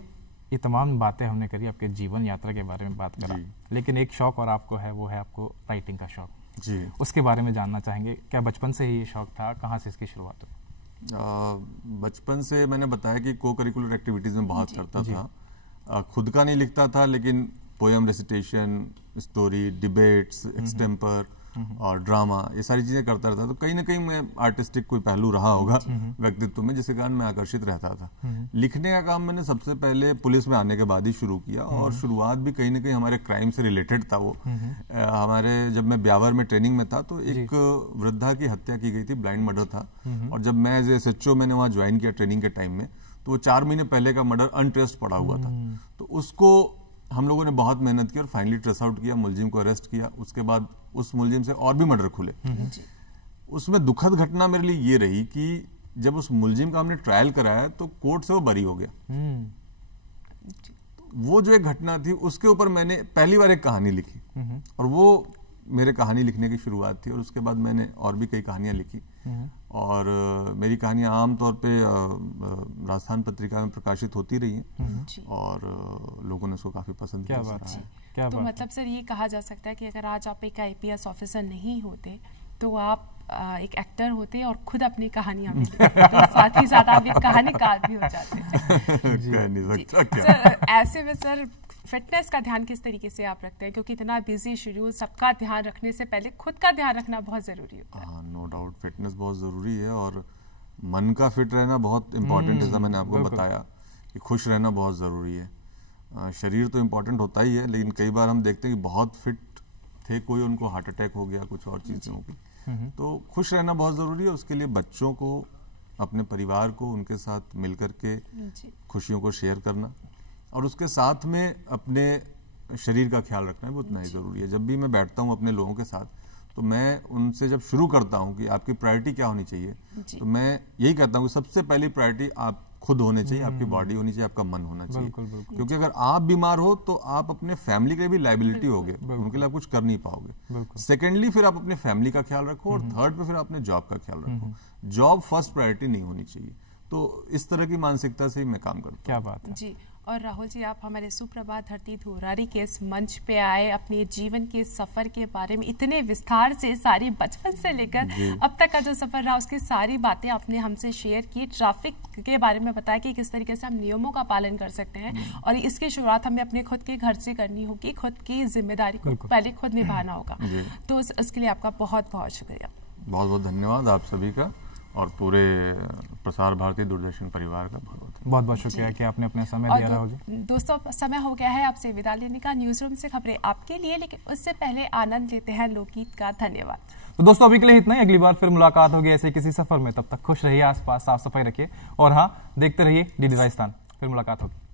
ये तमाम बातें हमने करी, आपके जीवन यात्रा के बारे में बात करा, लेकिन एक शौक और आपको है, वो है आपको राइटिंग का शौक जी। उसके बारे में जानना चाहेंगे। क्या बचपन से ही ये शौक था? कहाँ से इसकी शुरुआत हुई? बचपन से मैंने बताया कि को करिकुलर एक्टिविटीज में बहुत करता था। खुद का नहीं लिखता था, लेकिन poem recitation, story, debates, extempore और ड्रामा, ये सारी चीजें करता रहता। तो कहीं ना कहीं मैं आर्टिस्टिक कोई पहलू रहा होगा व्यक्तित्व में, जिसके कारण मैं आकर्षित रहता था। लिखने का काम मैंने सबसे पहले पुलिस में आने के बाद ही शुरू किया, और शुरुआत भी कहीं ना कहीं हमारे क्राइम से रिलेटेड था। वो हमारे, जब मैं ब्यावर में ट्रेनिंग में था, तो एक वृद्धा की हत्या की गई थी, ब्लाइंड मर्डर था। और जब मैं एज SHO मैंने वहाँ ज्वाइन किया ट्रेनिंग के टाइम में, तो वो 4 महीने पहले का मर्डर अनट्रेस्ड पड़ा हुआ था। तो उसको हम लोगों ने बहुत मेहनत की और फाइनली ट्रेस आउट किया, मुलजिम को अरेस्ट किया। उसके बाद उस मुलजिम से और भी मर्डर खुले। उसमें दुखद घटना मेरे लिए ये रही कि जब उस मुलजिम का हमने ट्रायल कराया तो कोर्ट से वो बरी हो गया। वो जो एक घटना थी उसके ऊपर मैंने पहली बार एक कहानी लिखी, और वो मेरे कहानी लिखने की शुरुआत थी। और उसके बाद मैंने और भी कई कहानियां लिखी, और मेरी कहानियां आमतौर पे राजस्थान पत्रिका में प्रकाशित होती रही हैं, और लोगों ने उसको काफी पसंद किया। क्या तो मतलब सर ये कहा जा सकता है कि अगर आज आप एक IPS ऑफिसर नहीं होते तो आप एक एक्टर होते और खुद अपनी कहानियां भी लिखते, तो साथ ही साथ आप एक कहानीकार भी हो जाते। कह नहीं सकता क्या। सर ऐसे में सर फिटनेस का ध्यान किस तरीके से आप रखते हैं, क्योंकि इतना बिजी शेड्यूल, सबका ध्यान रखने से पहले खुद का ध्यान रखना बहुत जरूरी होता है। हाँ, नो डाउट फिटनेस बहुत जरूरी है, और मन का फिट रहना बहुत इंपॉर्टेंट है। जैसा मैंने आपको बताया कि खुश रहना बहुत जरूरी है। शरीर तो इम्पोर्टेंट होता ही है, लेकिन कई बार हम देखते हैं कि बहुत फिट थे कोई, उनको हार्ट अटैक हो गया, कुछ और चीजें हो गई। तो खुश रहना बहुत जरूरी है। उसके लिए बच्चों को, अपने परिवार को, उनके साथ मिलकर के खुशियों को शेयर करना, और उसके साथ में अपने शरीर का ख्याल रखना भी उतना ही जरूरी है। जब भी मैं बैठता हूँ अपने लोगों के साथ, तो मैं उनसे जब शुरू करता हूँ कि आपकी प्रायोरिटी क्या होनी चाहिए, तो मैं यही कहता हूँ कि सबसे पहली प्रायोरिटी आप खुद होने चाहिए, आपकी बॉडी होनी चाहिए, आपका मन होना चाहिए। क्योंकि अगर आप बीमार हो तो आप अपने फैमिली के भी लायबिलिटी होगे, उनके लिए आप कुछ कर नहीं पाओगे। सेकेंडली फिर आप अपने फैमिली का ख्याल रखो, और थर्ड पे फिर अपने जॉब का ख्याल रखो। जॉब फर्स्ट प्रायोरिटी नहीं होनी चाहिए। तो इस तरह की मानसिकता से ही मैं काम करता हूँ। क्या बात है जी। और राहुल जी, आप हमारे सुप्रभात धरती धुरारी के इस मंच पे आए, अपने जीवन के सफर के बारे में इतने विस्तार से, सारी बचपन से लेकर अब तक का जो सफर रहा उसकी सारी बातें आपने हमसे शेयर की। ट्रैफिक के बारे में बताया कि किस तरीके से हम नियमों का पालन कर सकते हैं, और इसकी शुरुआत हमें अपने खुद के घर से करनी होगी, खुद की जिम्मेदारी को पहले खुद निभाना होगा। तो इसके लिए आपका बहुत बहुत शुक्रिया। बहुत बहुत धन्यवाद आप सभी का, और पूरे प्रसार भारती दूरदर्शन परिवार का बहुत बहुत शुक्रिया कि आपने अपना समय दिया राहुल जी। दोस्तों, समय हो गया है आपसे विदा लेने का। न्यूज़ रूम से खबरें आपके लिए, लेकिन उससे पहले आनंद लेते हैं लोकगीत का। धन्यवाद। तो दोस्तों अभी के लिए इतना ही, अगली बार फिर मुलाकात होगी ऐसे किसी सफर में। तब तक खुश रहिए, आसपास साफ सफाई रखिए और हाँ, देखते रहिए डीडी राजस्थान। फिर मुलाकात होगी।